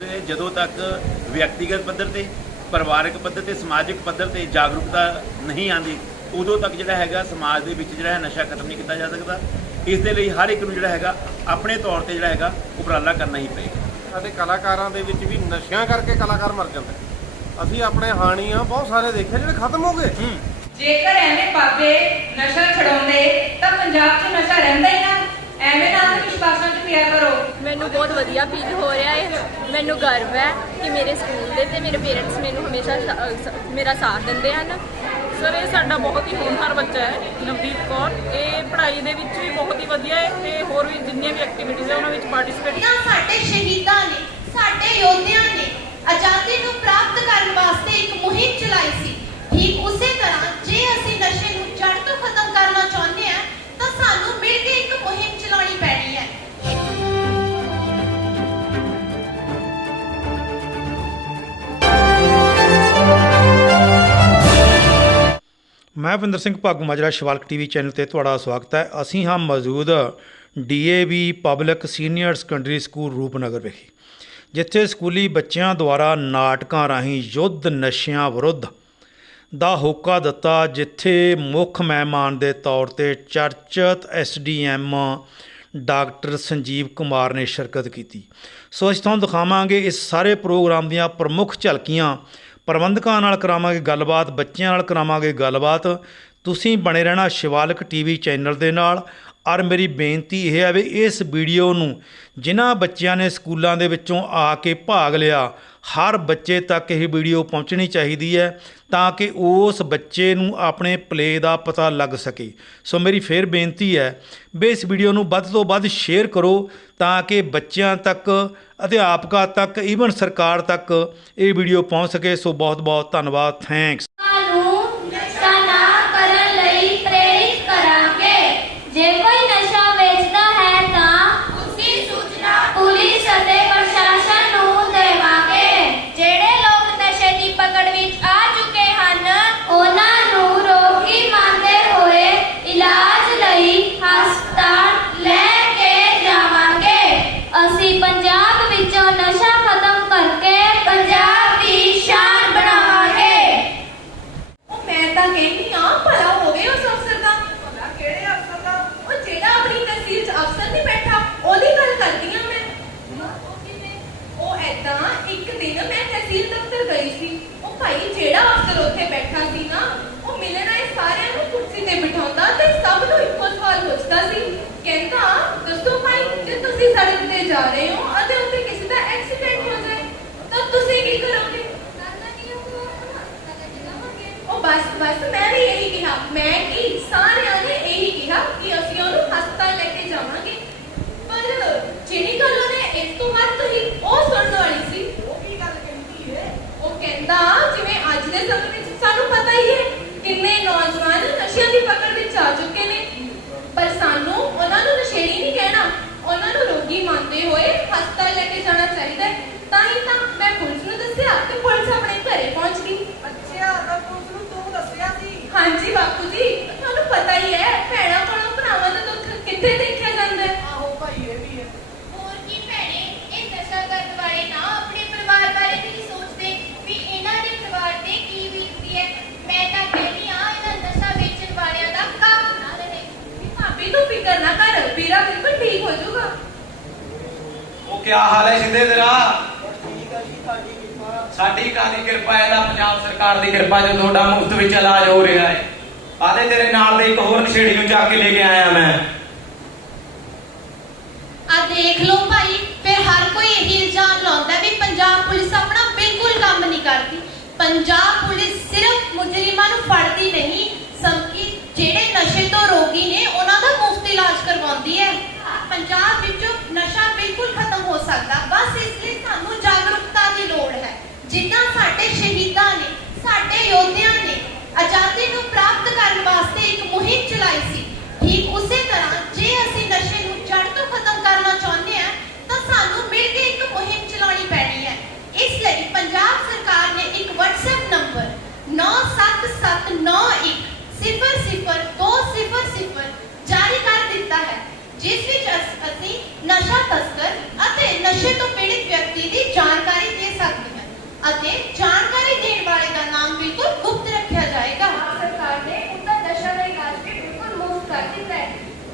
ਤੇ ਜਦੋਂ ਤੱਕ ਵਿਅਕਤੀਗਤ ਪੱਧਰ ਤੇ ਪਰਿਵਾਰਕ ਪੱਧਰ ਤੇ ਸਮਾਜਿਕ ਪੱਧਰ ਤੇ ਜਾਗਰੂਕਤਾ ਨਹੀਂ ਆਂਦੀ ਉਦੋਂ ਤੱਕ ਜਿਹੜਾ ਹੈਗਾ ਸਮਾਜ ਦੇ ਵਿੱਚ ਜਿਹੜਾ ਹੈ ਨਸ਼ਾ ਖਤਮ ਨਹੀਂ ਕੀਤਾ ਜਾ ਸਕਦਾ। ਇਸ ਦੇ ਲਈ ਹਰ ਇੱਕ ਨੂੰ ਜਿਹੜਾ ਹੈਗਾ ਆਪਣੇ ਤੌਰ ਤੇ ਜਿਹੜਾ ਹੈਗਾ ਉਪਰਾਲਾ ਕਰਨਾ ਹੀ ਪਏਗਾ। ਸਾਡੇ ਕਲਾਕਾਰਾਂ ਦੇ ਵਿੱਚ ਵੀ ਨਸ਼ਿਆਂ ਕਰਕੇ ਕਲਾਕਾਰ ਮਰ ਜਾਂਦੇ। ਅਸੀਂ ਆਪਣੇ ਹਾਣੀ ਆ ਬਹੁਤ ਸਾਰੇ ਦੇਖੇ ਜਿਹੜੇ ਖਤਮ ਹੋ ਗਏ। ਜੇਕਰ ਐਵੇਂ ਬਾਬੇ ਨਸ਼ਾ ਛਡਾਉਂਦੇ ਤਾਂ ਪੰਜਾਬ 'ਚ ਨਸ਼ਾ ਰਹਿੰਦਾ ਹੀ ਨਾ। ਐਵੇਂ ਨਾ ਵਿਸ਼ਵਾਸਾਂ 'ਚ ਪਿਆ ਕਰੋ। ਮੈਨੂੰ ਬਹੁਤ ਵਧੀਆ ਫੀਲ ਹੋ ਰਿਹਾ ਹੈ ਮੈਨੂੰ ਗਰਵ ਹੈ ਕਿ ਮੇਰੇ ਸਕੂਲ ਦੇ ਤੇ ਮੇਰੇ ਪੇਰੈਂਟਸ ਮੈਨੂੰ ਹਮੇਸ਼ਾ ਸਾ- ਅਹ ਸ- ਮੇਰਾ ਸਾਥ ਦਿੰਦੇ ਹਨ। ਸਰ ਇਹ ਸਾਡਾ ਬਹੁਤ ਹੀ ਹੋਣਹਾਰ ਬੱਚਾ ਹੈ ਨਵਦੀਪ ਕੌਰ। ਇਹ ਪੜ੍ਹਾਈ ਦੇ ਵਿੱਚ ਵੀ ਬਹੁਤ ਹੀ ਵਧੀਆ ਹੈ ਤੇ ਹੋਰ ਵੀ ਜਿੰਨੀਆਂ ਵੀ ਐਕਟੀਵਿਟੀਜ਼ ਹੈ ਉਹਨਾਂ ਵਿੱਚ ਪਾਰਟਿਸਿਪੇਟ ਇਹਨਾਂ ਸਾਡੇ ਸ਼ਹੀਦਾਂ ਨੇ ਸਾਡੇ ਯੋਧਿਆਂ ਨੇ ਆਜ਼ਾਦੀ ਨੂੰ ਪ੍ਰਾਪਤ ਕਰਨ ਵਾਸਤੇ ਇੱਕ ਮੁਹਿੰਮ ਚਲਾਈ ਸੀ। ਠੀਕ ਉਸੇ ਤਰ੍ਹਾਂ ਮੈਂ ਭਿੰਦਰ ਸਿੰਘ ਭਾਗੂ ਮਾਜਰਾ, ਸ਼ਿਵਾਲਕ ਟੀਵੀ ਚੈਨਲ ਤੇ ਤੁਹਾਡਾ ਸਵਾਗਤ ਹੈ। ਅਸੀਂ ਹਾਂ ਮੌਜੂਦ DAV public senior secondary school Rupnagar ਵਿਖੇ, ਜਿੱਥੇ ਸਕੂਲੀ ਬੱਚਿਆਂ ਦੁਆਰਾ ਨਾਟਕਾਂ ਰਾਹੀਂ ਯੁੱਧ ਨਸ਼ਿਆਂ ਵਿਰੁੱਧ ਦਾ ਹੋਕਾ ਦਿੱਤਾ, ਜਿੱਥੇ ਮੁੱਖ ਮਹਿਮਾਨ ਦੇ ਤੌਰ ਤੇ ਚਰਚਿਤ ਐਸਡੀਐਮ ਡਾਕਟਰ ਸੰਜੀਵ ਕੁਮਾਰ ਨੇ ਸ਼ਿਰਕਤ ਕੀਤੀ। ਸੋ ਅਸੀਂ ਤੁਹਾਨੂੰ ਦਿਖਾਵਾਂਗੇ ਇਸ ਸਾਰੇ ਪ੍ਰੋਗਰਾਮ ਦੀਆਂ ਪ੍ਰਮੁੱਖ ਝਲਕੀਆਂ ਪ੍ਰਬੰਧਕਾਂ ਨਾਲ ਕਰਾਵਾਂਗੇ ਗੱਲਬਾਤ, ਬੱਚਿਆਂ ਨਾਲ ਕਰਾਵਾਂਗੇ ਗੱਲਬਾਤ। ਤੁਸੀਂ ਬਣੇ ਰਹਿਣਾ ਸ਼ਿਵਾਲਕ ਟੀਵੀ ਚੈਨਲ ਦੇ ਨਾਲ। ਔਰ ਮੇਰੀ ਬੇਨਤੀ ਇਹ ਹੈ ਵੀ ਇਸ ਵੀਡੀਓ ਨੂੰ ਜਿਨ੍ਹਾਂ ਬੱਚਿਆਂ ਨੇ ਸਕੂਲਾਂ ਦੇ ਵਿੱਚੋਂ ਆ ਕੇ ਭਾਗ ਲਿਆ, ਹਰ ਬੱਚੇ ਤੱਕ ਇਹ ਵੀਡੀਓ ਪਹੁੰਚਣੀ ਚਾਹੀਦੀ ਹੈ ਤਾਂ ਕਿ ਉਸ ਬੱਚੇ ਨੂੰ ਆਪਣੇ ਪਲੇ ਦਾ ਪਤਾ ਲੱਗ ਸਕੇ। ਸੋ ਮੇਰੀ ਫੇਰ ਬੇਨਤੀ ਹੈ ਵੀ ਇਸ ਵੀਡੀਓ ਨੂੰ ਵੱਧ ਤੋਂ ਵੱਧ ਸ਼ੇਅਰ ਕਰੋ ਤਾਂ ਕਿ ਬੱਚਿਆਂ ਤੱਕ ਅਧਿਆਪਕਾਂ ਤੱਕ ਈਵਨ ਸਰਕਾਰ ਤੱਕ ਇਹ ਵੀਡੀਓ ਪਹੁੰਚ ਸਕੇ ਸੋ ਬਹੁਤ ਬਹੁਤ ਧੰਨਵਾਦ ਥੈਂਕਸ ਨੂੰ ਨਸ਼ਾ ਨਾ ਕਰਨ ਲਈ ਪ੍ਰੇਰਿਤ ਕਰਾਂਗੇ ਜੇ ਕੋਈ ਨਸ਼ਾ ਵੇਚਦਾ ਹੈ ਤਾਂ ਉਸਦੀ ਸੂਚਨਾ ਪੁਲਿਸ ਅਤੇ ਪ੍ਰਸ਼ਾਸਨ ਨੂੰ ਦੇਵਾਂਗੇ ਜਿਹੜੇ ਲੋਕ ਨਸ਼ੇ ਦੀ ਪਕੜ ਵਿੱਚ ਆ ਚੁੱਕੇ ਹਨ ਉਹਨਾਂ ਨੂੰ ਰੋਗੀ ਮੰਨਦੇ ਹੋਏ ਇਲਾਜ ਲਈ ਹਸਪਤਾਲ ਲੈ ਕੇ ਜਾਵਾਂਗੇ ਅਸੀਂ ਪੰਜਾਬ ਵਿੱਚੋਂ ਨਸ਼ਾ ਖਤਮ ਕਰਕੇ ਪੰਜਾਬ ਦੀ ਸ਼ਾਨ ਬਣਾਵਾਂਗੇ ਉਹ ਮੈਂ ਤਾਂ ਕਹਿੰਦੀ ਆ ਭਲਾ ਹੋਵੇ ਉਸ ਅਫਸਰ ਦਾ ਭਲਾ ਕਿਹੜੇ ਅਫਸਰ ਦਾ ਉਹ ਜਿਹੜਾ ਆਪਣੀ ਤਹਿਸੀਲ 'ਚ ਅਫਸਰ ਨਹੀਂ ਬੈਠਾ ਉਹਦੀ ਗੱਲ ਕਰਦੀ ਆ ਮੈਂ ਉਹ ਐਦਾਂ ਇੱਕ ਦਿਨ ਮੈਂ ਤਹਿਸੀਲ ਦਫ਼ਤਰ ਗਈ ਸੀ ਉਹ ਭਾਈ ਜਿਹੜਾ ਅਫਸਰ ਉੱਥੇ ਬੈਠਾ ਸੀ ਨਾ ਉਹ ਮਿਲਣ ਆਏ ਸਾਰਿਆਂ ਨੂੰ ਕੁਰਸੀ ਤੇ ਬਿਠਾਉਂਦਾ ਤੇ ਸਭ ਨੂੰ ਇੱਕੋ ਸਵਾਲ ਪੁੱਛਦਾ ਸੀ ਕਹਿੰਦਾ ਦੱਸੋ ਭਾਈ ਜੇ ਤੁਸੀਂ ਸੜਕ ਤੇ ਜਾ ਰਹੇ ਹੋ ਅਤੇ ਉੱਥੇ ਕਿਸੇ ਦਾ ਐਕਸੀਡੈਂਟ ਹੋ ਜਾਏ ਤਾਂ ਤੁਸੀਂ ਕੀ ਕਰੋਗੇ ਉਹ ਬਸ ਬਸ ਮੈਂ ਵੀ ਇਹੀ ਕਿਹਾ ਮੈਂ ਕੀ ਸਾਰਿਆਂ ਨੇ ਇਹੀ ਕਿਹਾ ਕਿ ਅਸੀਂ ਉਹਨੂੰ ਹਸਪਤਾਲ ਲੈ ਕੇ ਜਾਵਾਂਗੇ ਪਰ ਜਿਹੜੀ ਗੱਲ ਉਹਨੇ ਇਸ ਤੋਂ ਵੱਧ ਕਹੀ ਉਹ ਸੁਣਨ ਵਾਲੀ ਸੀ ਉਹ ਕੀ ਗੱਲ ਕਹਿੰਦੀ ਹੈ ਉਹ ਕਹਿੰਦਾ ਜਿਵੇਂ ਅੱਜ ਦੇ ਸਮੇਂ ਵਿੱਚ ਸਾਨੂੰ ਪਤਾ ਹੀ ਹੈ ਕਿੰਨੇ ਨੌਜਵਾਨ ਨਸ਼ਿਆਂ ਦੀ ਪਕੜ ਵਿੱਚ ਆ ਚੁੱਕੇ ਨੇ ਪਰ ਸਾਨੂੰ ਉਹਨਾਂ ਨੂੰ ਨਸ਼ੇੜੀ ਨਹੀਂ ਕਹਿਣਾ ਉਹਨਾਂ ਨੂੰ ਰੋਗੀ ਮੰਨਦੇ ਹੋਏ ਹਸਪਤਾਲ ਲੈ ਕੇ ਜਾਣਾ ਚਾਹੀਦਾ ਹੈ ਤਾਂ ਹੀ ਤਾਂ ਮੈਂ ਪੁਲਿਸ ਨੂੰ ਦੱਸਿਆ ਤੇ ਪੁਲਿਸ ਆਪਣੇ ਘਰੇ ਪਹੁੰਚ ਗਈ ਅੱਛਾ ਤਾਂ ਪੁਲਿਸ ਨੂੰ ਤੂੰ ਦੱਸਿਆ ਸੀ ਹਾਂਜੀ ਬਾਪੂ ਜੀ ਤੁਹਾਨੂੰ ਪਤਾ ਹੀ ਹੈ ਭੈਣਾਂ ਕੋਲੋਂ ਭਰਾਵਾਂ ਦਾ ਦੁੱਖ ਕਿੱਥੇ ਦੇਖਿਆ ਜਾਂਦਾ ਹੈ ਆਹੋ ਭਾਈ ਇਹ ਵੀ ਹੈ ਹੋਰ ਕੀ ਭੈਣੇ ਇਹ ਨਸ਼ਾ ਕਰਨ ਵਾਲੇ ਨਾ ਆਪਣੇ ਪਰਿਵਾਰ ਬਾਰੇ ਵੀ ਨਹੀਂ ਸੋਚਦੇ ਵੀ ਇਹਨਾਂ ਦੇ ਪਰਿਵਾਰ ਤੇ ਕੀ ਬੀਤਦੀ ਹੈ ਮੈਂ ਤਾਂ ਕਹਿੰਦੀ ਆ ਇਹਨਾਂ ਨਸ਼ਾ ਵੇਚਣ ਵਾਲਿਆਂ ਦਾ ਕੰਮ ਨਾ ਰਹੇ ਭਾਬੀ ਤੂੰ ਫਿਕਰ ਨਾ ਕਰ ਵੀਰਾ ਬਿਲਕੁਲ ਠੀਕ ਹੋ ਜਾਊਗਾ ਉਹ ਕੀ ਹਾਲ ਹੈ ਸਿੰਦੇ ਤੇਰਾ। ਸਾਡੀ ਕਾਦੀ ਕਿਰਪਾ ਹੈ ਦਾ ਪੰਜਾਬ ਸਰਕਾਰ ਦੀ ਕਿਰਪਾ ਜੋ ਤੁਹਾਡਾ ਮੁਫਤ ਵਿੱਚ ਇਲਾਜ ਹੋ ਰਿਹਾ ਹੈ। ਆਦੇ ਤੇਰੇ ਨਾਲ ਦੇ ਇੱਕ ਹੋਰ ਨਸ਼ੇੜੀ ਨੂੰ ਚੱਕ ਕੇ ਲੈ ਕੇ ਆਇਆ ਮੈਂ। ਆ ਦੇਖ ਲਓ ਭਾਈ ਫਿਰ ਹਰ ਕੋਈ ਇਹੀ ਇਲਜ਼ਾਮ ਲਾਉਂਦਾ ਵੀ ਪੰਜਾਬ ਪੁਲਿਸ ਆਪਣਾ ਬਿਲਕੁਲ ਕੰਮ ਨਹੀਂ ਕਰਦੀ। ਪੰਜਾਬ ਪੁਲਿਸ ਸਿਰਫ ਮੁਜਰਿਮਾਂ ਨੂੰ ਫੜਦੀ ਨਹੀਂ ਸਬਕੀ ਜਿਹੜੇ ਨਸ਼ੇ ਤੋਂ ਰੋਗੀ ਨੇ ਉਹਨਾਂ ਦਾ ਮੁਫਤ ਇਲਾਜ ਕਰਵਾਉਂਦੀ ਹੈ। ਪੰਜਾਬ ਬਿਲਕੁਲ ਖਤਮ ਹੋ ਸਕਦਾ। ਬਸ ਇਸ ਲਈ ਸਾਨੂੰ ਜਾਗਰੂਕਤਾ ਦੀ ਲੋੜ ਹੈ। ਜਿੱਦਾਂ ਸਾਡੇ ਸ਼ਹੀਦਾਂ ਨੇ, ਸਾਡੇ ਯੋਧਿਆਂ ਨੇ ਆਜ਼ਾਦੀ ਨੂੰ ਪ੍ਰਾਪਤ ਕਰਨ ਵਾਸਤੇ ਇੱਕ ਮੁਹਿੰਮ ਚਲਾਈ ਸੀ, ਠੀਕ ਉਸੇ ਤਰ੍ਹਾਂ ਜੇ ਅਸੀਂ ਨਸ਼ੇ ਨੂੰ ਜੜ ਤੋਂ ਖਤਮ ਕਰਨਾ ਚਾਹੁੰਦੇ ਹਾਂ, ਤਾਂ ਸਾਨੂੰ ਮਿਲ ਕੇ ਇੱਕ ਮੁਹਿੰਮ ਚਲਾਉਣੀ ਪੈਣੀ ਹੈ। ਇਸ ਲਈ ਪੰਜਾਬ ਸਰਕਾਰ ਨੇ ਇੱਕ WhatsApp ਨੰਬਰ 9791002000 ਜਾਰੀ ਕਰ ਦਿੱਤਾ ਹੈ। ਜਿਸ ਵਿੱਚ ਅਸ- ਅਸੀਂ ਨਸ਼ਾ ਤਸਕਰ ਅਤੇ ਨਸ਼ੇ ਤੋਂ ਪੀੜਿਤ ਵਿਅਕਤੀ ਦੀ ਜਾਣਕਾਰੀ ਅਤੇ ਜਾਣਕਾਰੀ ਦੇਣ ਵਾਲੇ ਦਾ ਨਾਮ ਬਿਲਕੁਲ ਗੁਪਤ ਰੱਖਿਆ ਜਾਏਗਾ ਸਰਕਾਰ ਨੇ ਉਹਦਾ ਨਸ਼ਾ ਦਾ ਇਲਾਜ ਵੀ ਬਿਲਕੁਲ ਮੁਫਤ ਕਰ ਦਿੱਤਾ ਹੈ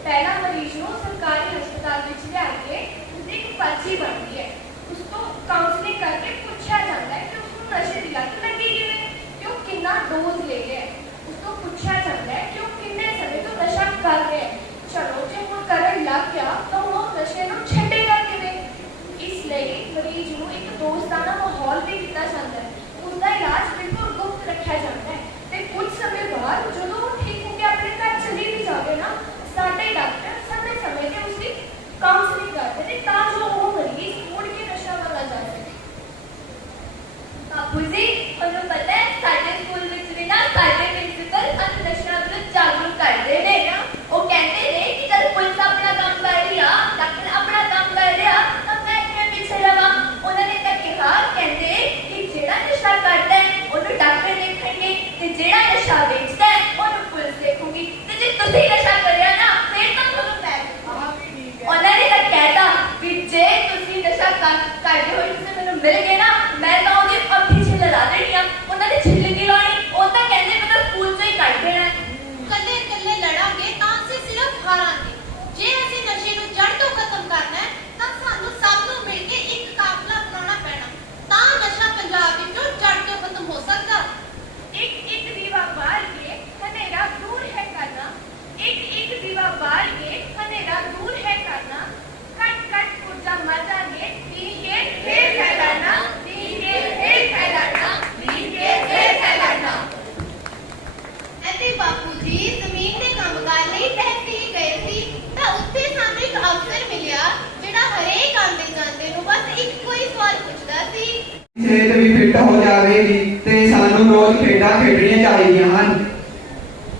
ਪਹਿਲਾ ਮਰੀਜ਼ ਨੂੰ ਸਰਕਾਰੀ ਹਸਪਤਾਲ ਵਿੱਚ ਲਿਆ ਕੇ ਉਸਦੀ ਇੱਕ ਪਰਚੀ ਬਣਦੀ ਹੈ ਉਸ ਤੋਂ ਕਾਉਂਸਲਿੰਗ ਕਰਕੇ ਪੁੱਛਿਆ ਜਾਂਦਾ ਹੈ ਕਿ ਉਸ ਨੂੰ ਨਸ਼ੇ ਦੀ ਲੱਤ ਲੱਗੀ ਕਿਵੇਂ ਕਿ ਉਹ ਕਿੰਨਾ ਡੋਜ਼ ਲੈ ਰਿਹਾ ਹੈ ਉਸ ਤੋਂ ਪੁੱਛਿਆ ਜਾਂਦਾ ਹੈ ਕਿ ਉਹ ਕਿੰਨੇ ਸਮੇਂ ਤੋਂ ਨਸ਼ਾ ਕਰ ਰਿਹਾ ਹੈ ਚਲੋ, ਜੇ ਹੁਣ ਕਰਨ ਲੱਗ ਗਿਆ, ਤਾਂ ਹੁਣ ਉਹ ਨਸ਼ੇ ਨੂੰ ਛੱਡੇਗਾ ਕਿਵੇਂ? ਇਸ ਲਈ ਮਰੀਜ਼ ਨੂੰ ਇੱਕ ਦੋਸਤਾਨਾ ਮਾਹੌਲ ਵੀ ਦਿੱਤਾ ਜਾਂਦਾ ਹੈ। ਉਸਦਾ ਇਲਾਜ ਬਿਲਕੁਲ ਗੁਪਤ ਰੱਖਿਆ ਜਾਂਦਾ ਹੈ। ਤੇ ਕੁਝ ਸਮੇਂ ਬਾਅਦ ਜਦੋਂ ਉਹ ਠੀਕ ਹੋ ਕੇ ਆਪਣੇ ਘਰ ਚਲੀ ਵੀ ਜਾਵੇ ਨਾ, ਸਾਡੇ ਡਾਕਟਰ ਸਮੇਂ ਸਮੇਂ ਤੇ ਉਸਦੀ ਕਾਉਂਸਲਿੰਗ ਕਰਦੇ ਨੇ, ਤਾਂ ਜੋ ਉਹ ਮਰੀਜ਼ ਮੁੜ ਕੇ ਨਸ਼ਾ ਵੱਲ ਨਾ ਜਾ ਸਕੇ ਬਾਪੂ ਜੀ ਤੁਹਾਨੂੰ ਪਤਾ ਹੈ ਸਾਡੇ ਸਕੂਲ ਵਿੱਚ ਵੀ ਨਾ ਸਾਡੇ ਪ੍ਰਿੰਸੀਪਲ ਅਤੇ ਨਸ਼ਾ ਵਿਰੁੱਧ ਜਾਗਰੂਕ ਕਰਦੇ ਨੇ ਉਹ ਕਹਿੰਦੇ ਨੇ ਕਿ ਜਦ ਪੁਲਿਸ ਆਪਣਾ ਕੰਮ ਕਰ ਰਹੀ ਆ ਡਾਕਟਰ ਆਪਣਾ ਕੰਮ ਕਰ ਰਿਹਾ ਤਾਂ ਮੈਂ ਕਿਵੇਂ ਪਿੱਛੇ ਰਵਾਂ ਉਹਨਾਂ ਨੇ ਤਾਂ ਕਿਹਾ ਕਹਿੰਦੇ ਕਿ ਜਿਹੜਾ ਨਸ਼ਾ ਕਰਦਾ ਹੈ ਉਹਨੂੰ ਡਾਕਟਰ ਦੇਖਣਗੇ ਤੇ ਜਿਹੜਾ ਨਸ਼ਾ ਵੇਚਦਾ ਹੈ ਉਹਨੂੰ ਪੁਲਿਸ ਦੇਖੂਗੀ ਤੇ ਜੇ ਤੁਸੀਂ ਨਸ਼ਾ ਕਰਿਆ ਨਾ ਫਿਰ ਤਾਂ ਤੁਹਾਨੂੰ ਮੈਂ ਦੇਖੂੰਗੀ ਉਹਨਾਂ ਨੇ ਤਾਂ ਕਹਿਤਾ ਵੀ ਜੇ ਤੁਸੀਂ ਨਸ਼ਾ ਕਰ ਕਰਦੇ ਹੋਏ ਤੁਸੀਂ ਮੈਨੂੰ ਮਿਲ ਗਏ ਨਾ ਮੈਂ ਤਾਂ ਉਹਦੀ ਅੱਖੀ ਛਿੱਲ ਲਾ ਦੇਣੀ ਆ ਉਹਨਾਂ ਨੇ ਛਿੱਲ ਕੀ ਲਾਉਣੀ ਉਹ ਤਾਂ ਕਹਿੰਦੇ ਮੈਂ ਤਾਂ ਸਕੂਲ ਚੋਂ ਹੀ ਕੱਢ ਦੇਣਾ ਹੈ। ਕੱਲੇ ਕੱਲੇ ਲੜਾਂਗੇ ਤਾਂ ਅਸੀਂ ਸਿਰਫ ਹਾਰਾਂਗੇ ਜੇ ਅਸੀਂ ਨਸ਼ੇ ਨੂੰ ਜੜ ਤੋਂ ਖਤਮ ਕਰਨਾ ਹੈ ਤਾਂ ਸਾਨੂੰ ਸਭ ਨੂੰ ਮਿਲ ਕੇ ਇੱਕ ਕਾਫਲਾ ਬਣਾਉਣਾ ਪੈਣਾ ਤਾਂ ਨਸ਼ਾ ਪੰਜਾਬ ਵਿੱਚੋਂ ਜੜ ਤੋਂ ਖਤਮ ਹੋ ਸਕਦਾ ਇੱਕ ਇੱਕ ਦੀਵਾ ਬਾਲ ਕੇ ਹਨੇਰਾ ਦੂਰ ਹੈ ਕਰਨਾ ਇੱਕ ਇੱਕ ਦੀਵਾ ਬਾਲ ਕੇ ਹਨੇਰਾ ਦੂਰ ਹੈ ਕਰਨਾ ਕੱਟ ਕੱਟ ਪੁਰਜਾ ਮਰ ਜਾਗੇ ਪੀ ਕੇ ਫੇਰ ਫੈਲਾਣਾ ਪੀ ਕੇ ਫੇਰ ਫੈਲਾਣਾ ਪੀ ਕੇ ਫੇਰ ਫੈਲਾਣਾ ਅਤੇ ਬਾਪੂ ਜੀ ਜ਼ਮੀਨ ਦੇ ਕੰਮ ਕਰਨ ਲਈ ਤਹਿਸੀਲ ਗਏ ਸੀ ਤਾਂ ਉੱਥੇ ਸਾਨੂੰ ਇੱਕ ਅਫਸਰ ਮਿਲਿਆ ਜਿਹੜਾ ਹਰੇਕ ਆਂਦੇ ਜਾਂਦੇ ਨੂੰ ਬਸ ਇੱਕੋ ਹੀ ਸਵਾਲ ਪੁੱਛਦਾ ਸੀ ਸਿਹਤ ਵੀ ਫਿੱਟ ਹੋ ਜਾਵੇਗੀ ਤੇ ਸਾਨੂੰ ਰੋਜ਼ ਖੇਡਾਂ ਖੇਡਣੀਆਂ ਚਾਹੀਦੀਆਂ ਹਨ।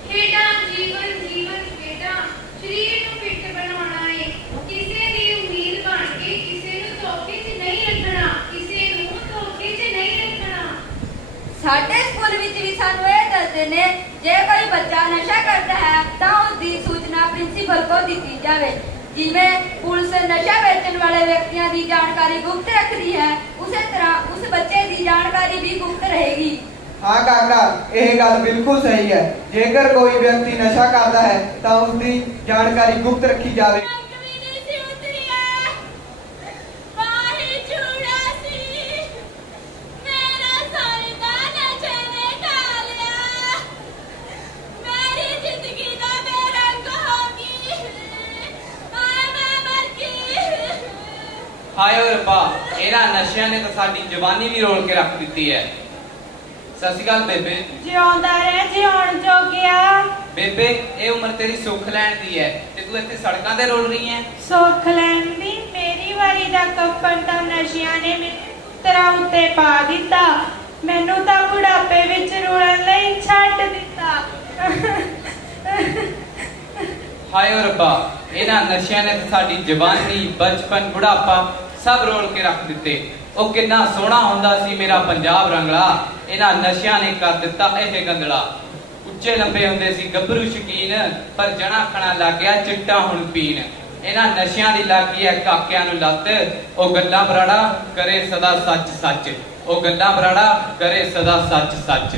ਖੇਡਾਂ ਜੀਵਨ ਜੀਵਨ ਖੇਡਾਂ ਸਰੀਰ ਨੂੰ ਫਿੱਟ ਬਣਾਉਣਾ ਹੈ ਕਿਸੇ ਦੀ ਉਮੀਦ ਬਣ ਕੇ ਕਿਸੇ ਨੂੰ ਧੋਖੇ 'ਚ ਨਹੀਂ ਰੱਖਣਾ ਕਿਸੇ ਨੂੰ ਧੋਖੇ 'ਚ ਨਹੀਂ ਰੱਖਣਾ। ਸਾਡੇ ਸਕੂਲ ਵਿੱਚ ਵੀ ਸਾਨੂੰ ਇਹ ਦੱਸਦੇ ਨੇ ਜੇ ਕੋਈ ਬੱਚਾ ਨਸ਼ਾ ਕਰਦਾ ਹੈ ਤਾਂ ਉਸ ਦੀ ਸੂਚਨਾ ਪ੍ਰਿੰਸੀਪਲ ਕੋ ਦਿੱਤੀ ਜਾਵੇ। ਜਿਵੇਂ ਪੁਲਿਸ ਨਸ਼ਾ ਵੇਚਣ ਵਾਲੇ ਵਿਅਕਤੀਆਂ ਦੀ ਜਾਣਕਾਰੀ ਗੁਪਤ ਰੱਖਦੀ ਹੈ ਉਸੇ ਤਰ੍ਹਾਂ ਉਸ ਬੱਚੇ ਦੀ ਜਾਣਕਾਰੀ ਵੀ ਗੁਪਤ ਰਹੇਗੀ ਹਾਂ ਕਾਕਾ ਇਹ ਗੱਲ ਬਿਲਕੁਲ ਸਹੀ ਹੈ ਜੇਕਰ ਕੋਈ ਵਿਅਕਤੀ ਨਸ਼ਾ ਕਰਦਾ ਹੈ ਤਾਂ ਉਸ ਦੀ ਜਾਣਕਾਰੀ ਗੁਪਤ ਰੱਖੀ ਜਾਵੇ ਹਾਏ ਓਏ ਰੱਬਾ ਇਹਨਾਂ ਨਸ਼ਿਆਂ ਨੇ ਤਾਂ ਸਾਡੀ ਜਵਾਨੀ ਵੀ ਰੋਲ ਕੇ ਰੱਖ ਦਿੱਤੀ ਹੈ। ਸਤਿ ਸ਼੍ਰੀ ਅਕਾਲ ਬੇਬੇ। ਜਿਉਂਦਾ ਰਹਿ ਜਿਉਣ ਜੋਗਿਆ। ਬੇਬੇ ਇਹ ਉਮਰ ਤੇਰੀ ਸੁੱਖ ਲੈਣ ਦੀ ਹੈ ਤੇ ਤੂੰ ਇੱਥੇ ਸੜਕਾਂ ਤੇ ਰੋਲ ਰਹੀ ਹੈ। ਸੁੱਖ ਲੈਣ ਦੀ ਮੇਰੀ ਵਾਰੀ ਦਾ ਕਫਨ ਤਾਂ ਨਸ਼ਿਆਂ ਨੇ ਮੇਰੇ ਪੁੱਤਰਾਂ ਉੱਤੇ ਪਾ ਦਿੱਤਾ। ਮੈਨੂੰ ਤਾਂ ਬੁਢਾਪੇ ਵਿੱਚ ਰੁਲਣ ਲਈ ਛੱਡ ਦਿੱਤਾ। ਹਾਏ ਰੱਬਾ ਇਹਨਾਂ ਨਸ਼ਿਆਂ ਨੇ ਸਾਡੀ ਜਵਾਨੀ ਬਚਪਨ ਬੁਢਾਪਾ ਸਭ ਰੋਲ ਕੇ ਰੱਖ ਦਿੱਤੇ। ਉਹ ਕਿੰਨਾ ਸੋਹਣਾ ਹੁੰਦਾ ਸੀ ਮੇਰਾ ਪੰਜਾਬ ਰੰਗਲਾ। ਇਹਨਾਂ ਨਸ਼ਿਆਂ ਨੇ ਕਰ ਦਿੱਤਾ ਇਹ ਗੰਦਲਾ। ਉੱਚੇ ਲੰਬੇ ਹੁੰਦੇ ਸੀ ਗੱਭਰੂ ਸ਼ਕੀਨ, ਪਰ ਜਣਾ ਖਣਾ ਲੱਗ ਗਿਆ ਚਿੱਟਾ ਹੁਣ ਪੀਣ। ਇਹਨਾਂ ਨਸ਼ਿਆਂ ਦੀ ਲੱਗੀ ਹੈ ਕਾਕਿਆਂ ਨੂੰ ਲੱਤ। ਉਹ ਗੱਲਾਂ ਬਰਾੜਾ ਕਰੇ ਸਦਾ ਸੱਚ ਸੱਚ ਉਹ ਗੱਲਾਂ ਬਰਾੜਾ ਕਰੇ ਸਦਾ ਸੱਚ ਸੱਚ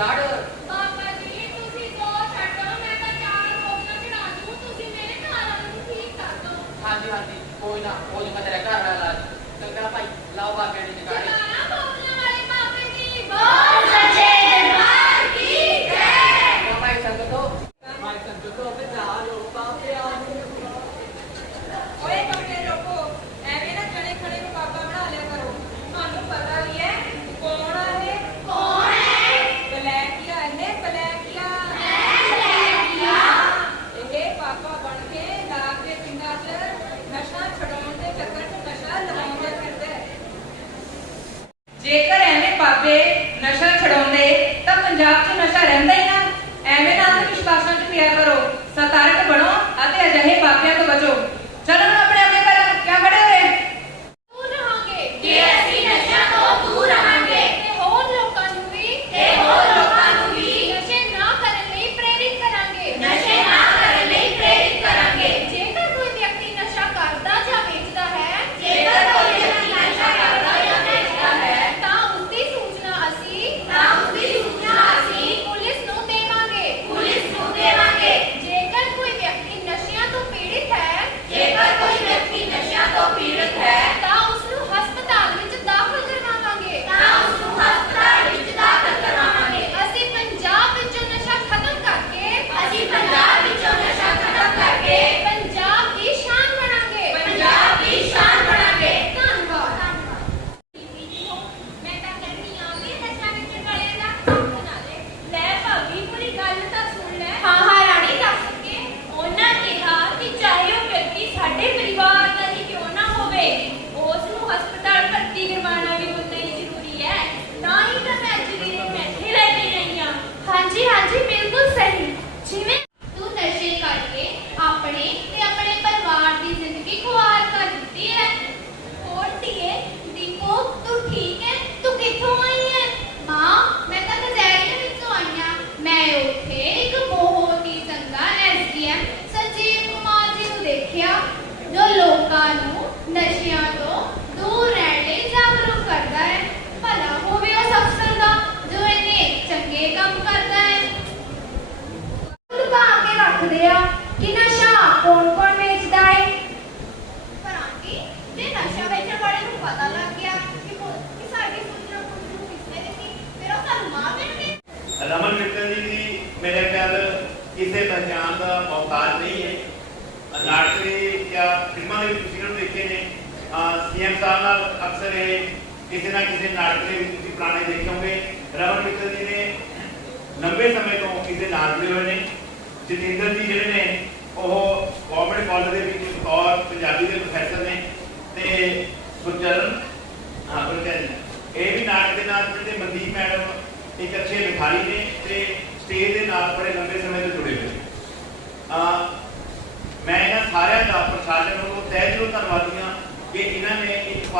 గాడు Luca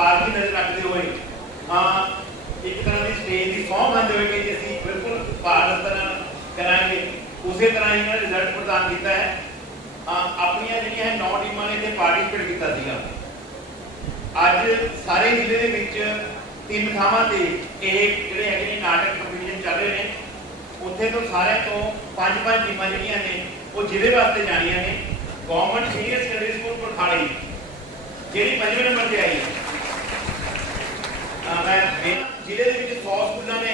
ਅਖਬਾਰ ਦੀ ਨਜ਼ਰ ਰੱਖਦੇ ਹੋਏ, ਹਾਂ, ਇੱਕ ਤਰ੍ਹਾਂ ਦੀ ਸਟੇਜ ਦੀ ਸੌਂ ਬੰਦ ਹੋਏਗੀ ਕਿ ਅਸੀਂ ਬਿਲਕੁਲ ਭਾਰਤ ਤਰ੍ਹਾਂ ਕਰਾਂਗੇ। ਉਸੇ ਤਰ੍ਹਾਂ ਇਹਨਾਂ ਰਿਜ਼ਲਟ ਪ੍ਰਦਾਨ ਕੀਤਾ ਹੈ। ਆਪਣੀਆਂ ਜਿਹੜੀਆਂ ਨੌ ਟੀਮਾਂ ਨੇ ਤੇ ਪਾਰਟਿਸਪੇਟ ਕੀਤਾ ਸੀਗਾ। ਅੱਜ ਸਾਰੇ ਜ਼ਿਲ੍ਹੇ ਦੇ ਵਿੱਚ ਤਿੰਨ ਥਾਵਾਂ ਤੇ ਇਹ ਜਿਹੜੇ ਹੈਗੇ ਨਾਟਕ ਕੰਪੀਟੀਸ਼ਨ ਚੱਲ ਰਹੇ ਨੇ। ਉੱਥੇ ਤੋਂ ਸਾਰੇ ਤੋਂ ਪੰਜ ਪੰਜ ਟੀਮਾਂ ਜਿਹੜੀਆਂ ਨੇ, ਉਹ ਜ਼ਿਲ੍ਹੇ ਵਾਸਤੇ ਜਾਣੀਆਂ ਨੇ। ਗਵਰਨਮੈਂਟ ਸੀਨੀਅਰ ਸਕੂਲ ਪਰਖਾੜੀ ਜਿਹੜੀ 5ਵੇਂ ਨੰਬਰ ਤੇ ਆਈ। ਹੈ ਮੈਂ ਜ਼ਿਲ੍ਹੇ ਦੇ ਵਿੱਚ 100 ਸਕੂਲਾਂ ਨੇ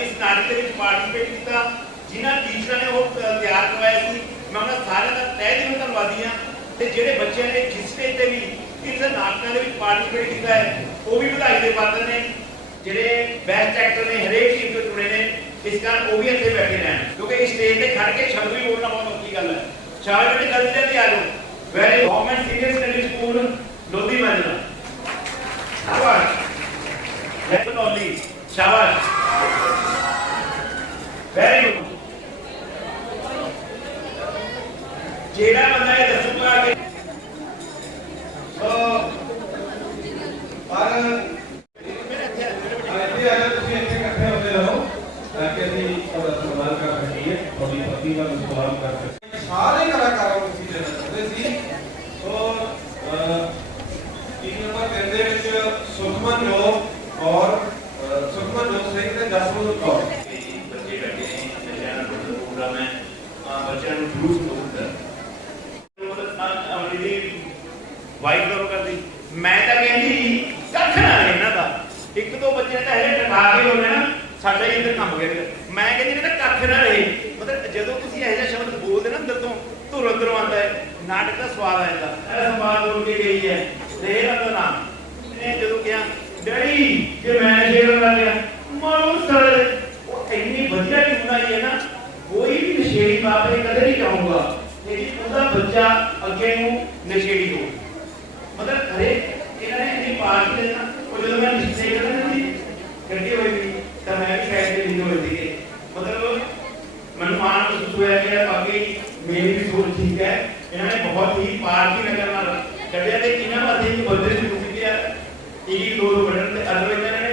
ਇਸ ਨਾਟਕ ਦੇ ਵਿੱਚ ਪਾਰਟਿਸਿਪੇਟ ਕੀਤਾ। ਜਿਨ੍ਹਾਂ ਟੀਚਰਾਂ ਨੇ ਉਹ ਤਿਆਰ ਕਰਵਾਇਆ ਸੀ। ਮੈਂ ਉਹਨਾਂ ਸਾਰਿਆਂ ਦਾ ਤਹਿ ਦਿਲੋਂ ਧੰਨਵਾਦੀ ਹਾਂ। ਤੇ ਜਿਹੜੇ ਬੱਚਿਆਂ ਨੇ ਜਿਸ ਸਟੇਜ ਤੇ ਵੀ ਇਸ ਨਾਟਕਾਂ ਦੇ ਵਿੱਚ ਪਾਰਟਿਸਿਪੇਟ ਕੀਤਾ ਹੈ, ਉਹ ਵੀ ਵਧਾਈ ਦੇ ਪਾਤਰ ਨੇ। ਜਿਹੜੇ ਬੈਸਟ ਐਕਟਰ ਨੇ, ਹਰੇਕ ਟੀਮ ਤੋਂ ਚੁਣੇ ਨੇ, ਇਸ ਕਾਰਨ ਉਹ ਵੀ ਇੱਥੇ ਬੈਠੇ ਨੇ ਕਿਉਂਕਿ ਇਸ ਸਟੇਜ ਤੇ ਖੜ ਕੇ ਸ਼ਬਦ ਵੀ ਬੋਲਣਾ ਬਹੁਤ ਔਖੀ ਗੱਲ ਹੈ। ਸ਼ਾਇਦ ਜਿਹੜੇ ਗੱਲ ਤੇ ਆ ਜਾਓ very government senior secondary school Lodhi Manjala. ਧੰਨਵਾਦ। బెంగళూరు షాబాష్ వెరీ గుడ్ ਜਿਹੜਾ ਬੰਦਾ ਇਹ ਦੱਸੂਗਾ ਕਿ ਸੋ ਪਰ ਜੋਤ ਸਿੰਘ ਤੇ ਜਸਮਨ ਕੌਰ ਬੱਚੇ ਬੈਠੇ ਨੇ ਬੱਚਿਆਂ ਦਾ ਪ੍ਰੋਗਰਾਮ ਹੈ ਅਹ ਬੱਚਿਆਂ ਨੂੰ ਜੂਸ ਪਸੰਦ ਹੈ ਅਮਰੀ ਦੀ ਵਾਈਟ ਕਰੋ ਕਰਦੀ ਮੈਂ ਤਾਂ ਕਹਿੰਦੀ ਕੱਖ ਨਾ ਰਹੇ ਇਹਨਾਂ ਦਾ ਇੱਕ ਦੋ ਬੱਚੇ ਤਾਂ ਹਲੇ ਟਕਾ ਕੇ ਹੋਣੇ ਨਾ ਸਾਡਾ ਹੀ ਅੰਦਰ ਕੰਮ ਕਰੇ ਮੈਂ ਕਹਿੰਦੀ ਇਹਨਾਂ ਦਾ ਕੱਖ ਨਾ ਰਹੇ ਮਤਲਬ ਜਦੋਂ ਤੁਸੀਂ ਇਹੋ ਜਿਹਾ ਸ਼ਬਦ ਬੋਲਦੇ ਨਾ ਅੰਦਰ ਤੋਂ ਧੁਰ ਅੰਦਰੋਂ ਆਉਂਦਾ ਹੈ ਨਾਟਕ ਦਾ ਸਵਾਦ ਆ ਜਾਂਦਾ ਇਹ ਸਵਾਦ ਬੋਲ ਕੇ ਗਈ ਹੈ ਦੇਰ ਦਾ ਨਾਮ ਨੇ ਜਦੋਂ ਕਿਹਾ ਡੈਡੀ ਜੇ ਮੈਂ ਸ਼ੇਰ ਬਣਾ ਲਿਆ ਮਾਰੂ ਸੜ ਉਹ ਇੰਨੀ ਵਧੀਆ ਟਿਊਨ ਆਈ ਹੈ ਨਾ ਕੋਈ ਵੀ ਨਸ਼ੇੜੀ ਬਾਪ ਇਹ ਕਦੇ ਨਹੀਂ ਚਾਹੂਗਾ ਕਿ ਜੀ ਉਹਦਾ ਬੱਚਾ ਅੱਗੇ ਨੂੰ ਨਸ਼ੇੜੀ ਹੋ ਮਤਲਬ ਹਰੇ ਇਹਨਾਂ ਨੇ ਇੰਨੀ ਪਾਰਟੀ ਦੇ ਨਾ ਉਹ ਜਦੋਂ ਮੈਂ ਨਿਸ਼ਚੈ ਕਰਦਾ ਸੀ ਗੱਡੀ ਹੋਈ ਸੀ ਤਾਂ ਮੈਂ ਵੀ ਸਾਈਡ ਤੇ ਲਿਖੇ ਹੋਏ ਸੀਗੇ ਮਤਲਬ ਮੈਨੂੰ ਮਾਣ ਮਹਿਸੂਸ ਹੋਇਆ ਕਿ ਬਾਕੀ ਮੇਰੀ ਵੀ ਸੋਚ ਠੀਕ ਹੈ ਇਹਨਾਂ ਨੇ ਨਾਲ ਗੱਡੀਆਂ ਦੇ ਇਹਨਾਂ ਵਾਸਤੇ ਇੱਕ ਬੰਦੇ ਦੀ ਰੁਕੀ ਹੈ ਇਹ ਦੋ ਦੋ ਬਟਨ ਤੇ ਅਦਰ ਇਹਨਾਂ ਨੇ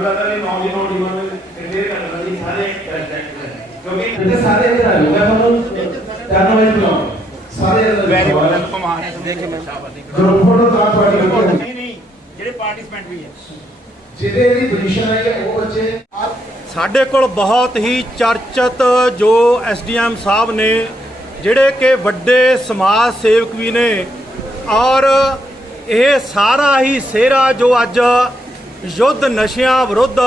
ਲੱਗਦਾ ਵੀ ਨੌ ਦੀ ਨੌ ਦੀ ਨੂੰ ਕਿਤੇ ਕਰਨਾ ਸੀ ਸਾਰੇ ਰੈਸਪੈਕਟ ਕਿਉਂਕਿ ਤੇ ਸਾਰੇ ਇੱਧਰ ਆ ਮੈਂ ਤੁਹਾਨੂੰ ਤਿੰਨ ਵਜੇ ਬੁਲਾਉਂਗਾ ਸਾਰੇ ਇੱਧਰ ਵੈਰੀ ਕਮਾਲ ਹੈ ਦੇਖੇ ਮੈਂ ਗਰੁੱਪ ਫੋਟੋ ਤਾਂ ਤੁਹਾਡੀ ਨਹੀਂ ਨਹੀਂ ਜਿਹੜੇ ਪਾਰਟਿਸਪੈਂਟ ਵੀ ਹੈ ਜਿਹਦੇ ਦੀ ਪੋਜੀਸ਼ਨ ਆਈ ਹੈ ਉਹ ਬੱਚੇ ਸਾਡੇ ਕੋਲ ਬਹੁਤ ਹੀ ਚਰਚਿਤ ਜੋ ਐਸਡੀਐਮ ਸਾਹਿਬ ਨੇ ਜਿਹੜੇ ਕਿ ਵੱਡੇ ਸਮਾਜ ਸੇਵਕ ਵੀ ਨੇ ਔਰ ਇਹ ਸਾਰਾ ਹੀ ਸਿਹਰਾ ਜੋ ਅੱਜ ਯੁੱਧ ਨਸ਼ਿਆਂ ਵਿਰੁੱਧ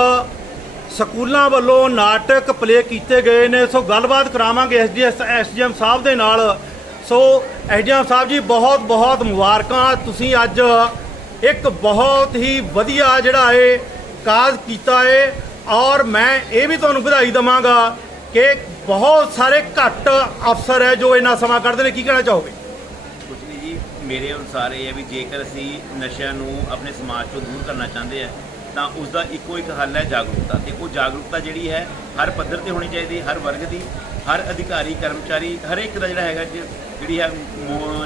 ਸਕੂਲਾਂ ਵੱਲੋਂ ਨਾਟਕ ਪਲੇ ਕੀਤੇ ਗਏ ਨੇ। ਸੋ ਗੱਲਬਾਤ ਕਰਾਵਾਂਗੇ ਐਸਡੀਐਸ, ਐਸਡੀਐਮ ਸਾਹਿਬ ਦੇ ਨਾਲ। ਸੋ ਐਸਡੀਐਮ ਸਾਹਿਬ ਜੀ ਬਹੁਤ ਬਹੁਤ ਮੁਬਾਰਕਾਂ। ਤੁਸੀਂ ਅੱਜ ਇੱਕ ਬਹੁਤ ਹੀ ਵਧੀਆ ਜਿਹੜਾ ਹੈ ਕਾਜ਼ ਕੀਤਾ ਹੈ ਔਰ ਮੈਂ ਇਹ ਵੀ ਤੁਹਾਨੂੰ ਵਧਾਈ ਦਵਾਂਗਾ ਕਿ ਬਹੁਤ ਸਾਰੇ ਘੱਟ ਅਫਸਰ ਹੈ ਜੋ ਇੰਨਾ ਸਮਾਂ ਕੱਢਦੇ ਨੇ। ਕੀ ਕਹਿਣਾ ਚਾਹੋਗੇ? ਕੁਝ ਨਹੀਂ ਜੀ, ਮੇਰੇ ਅਨੁਸਾਰ ਇਹ ਹੈ ਵੀ ਜੇਕਰ ਅਸੀਂ ਨਸ਼ਿਆਂ ਨੂੰ ਆਪਣੇ ਸਮਾਜ ਤੋਂ ਦੂਰ ਕਰਨਾ ਚਾਹੁੰਦੇ ਆ, ਤਾਂ ਉਸ ਦਾ ਇੱਕੋ ਇੱਕ ਹੱਲ ਹੈ ਜਾਗਰੂਕਤਾ। ਤੇ ਉਹ ਜਾਗਰੂਕਤਾ ਜਿਹੜੀ ਹੈ, ਹਰ ਪੱਧਰ ਤੇ ਹੋਣੀ ਚਾਹੀਦੀ, ਹਰ ਵਰਗ ਦੀ, ਹਰ ਅਧਿਕਾਰੀ, ਕਰਮਚਾਰੀ ਹਰ ਇੱਕ ਦਾ ਜਿਹੜਾ ਹੈਗਾ ਜਿਹੜੀ ਹੈ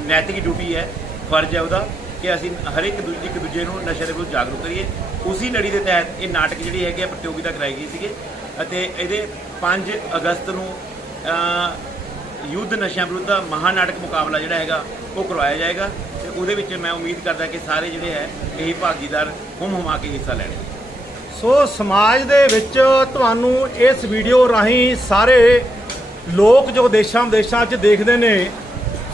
ਨੈਤਿਕ ਡਿਊਟੀ ਹੈ, ਫਰਜ਼ ਹੈ ਉਹਦਾ ਕਿ ਅਸੀਂ ਹਰ ਇੱਕ ਦੂਜੇ ਇੱਕ ਦੂਜੇ ਨੂੰ ਨਸ਼ੇ ਦੇ ਵਿਰੁੱਧ ਜਾਗਰੂਕ ਕਰੀਏ। ਉਸੇ ਲੜੀ ਦੇ ਤਹਿਤ ਇਹ ਨਾਟਕ ਜਿਹੜੀ ਹੈਗੀ ਆ, ਪ੍ਰਤੀਯੋਗਿਤਾ ਕਰਾਈ ਗਈ ਸੀਗੇ। ਅਤੇ ਇਹਦੇ 5 ਅਗਸਤ ਨੂੰ ਯੁੱਧ ਨਸ਼ਿਆਂ ਵਿਰੁੱਧ ਮਹਾ ਨਾਟਕ ਮੁਕਾਬਲਾ ਜਿਹੜਾ ਹੈਗਾ ਉਹ ਕਰਵਾਇਆ ਜਾਏਗਾ ਤੇ ਉਹਦੇ ਵਿੱਚ ਮੈਂ ਉਮੀਦ ਕਰਦਾ ਕਿ ਸਾਰੇ ਜਿਹੜੇ ਹੈ ਇਹੀ ਭਾਗੀਦਾਰ ਹੁਮ ਹੁਮਾ ਕੇ ਹਿੱਸਾ ਲੈਣਗੇ। ਸੋ ਸਮਾਜ ਦੇ ਵਿੱਚ ਤੁਹਾਨੂੰ ਇਸ ਵੀਡੀਓ ਰਾਹੀਂ ਸਾਰੇ ਲੋਕ ਜੋ ਦੇਸ਼ਾਂ ਵਿਦੇਸ਼ਾਂ 'ਚ ਦੇਖਦੇ ਨੇ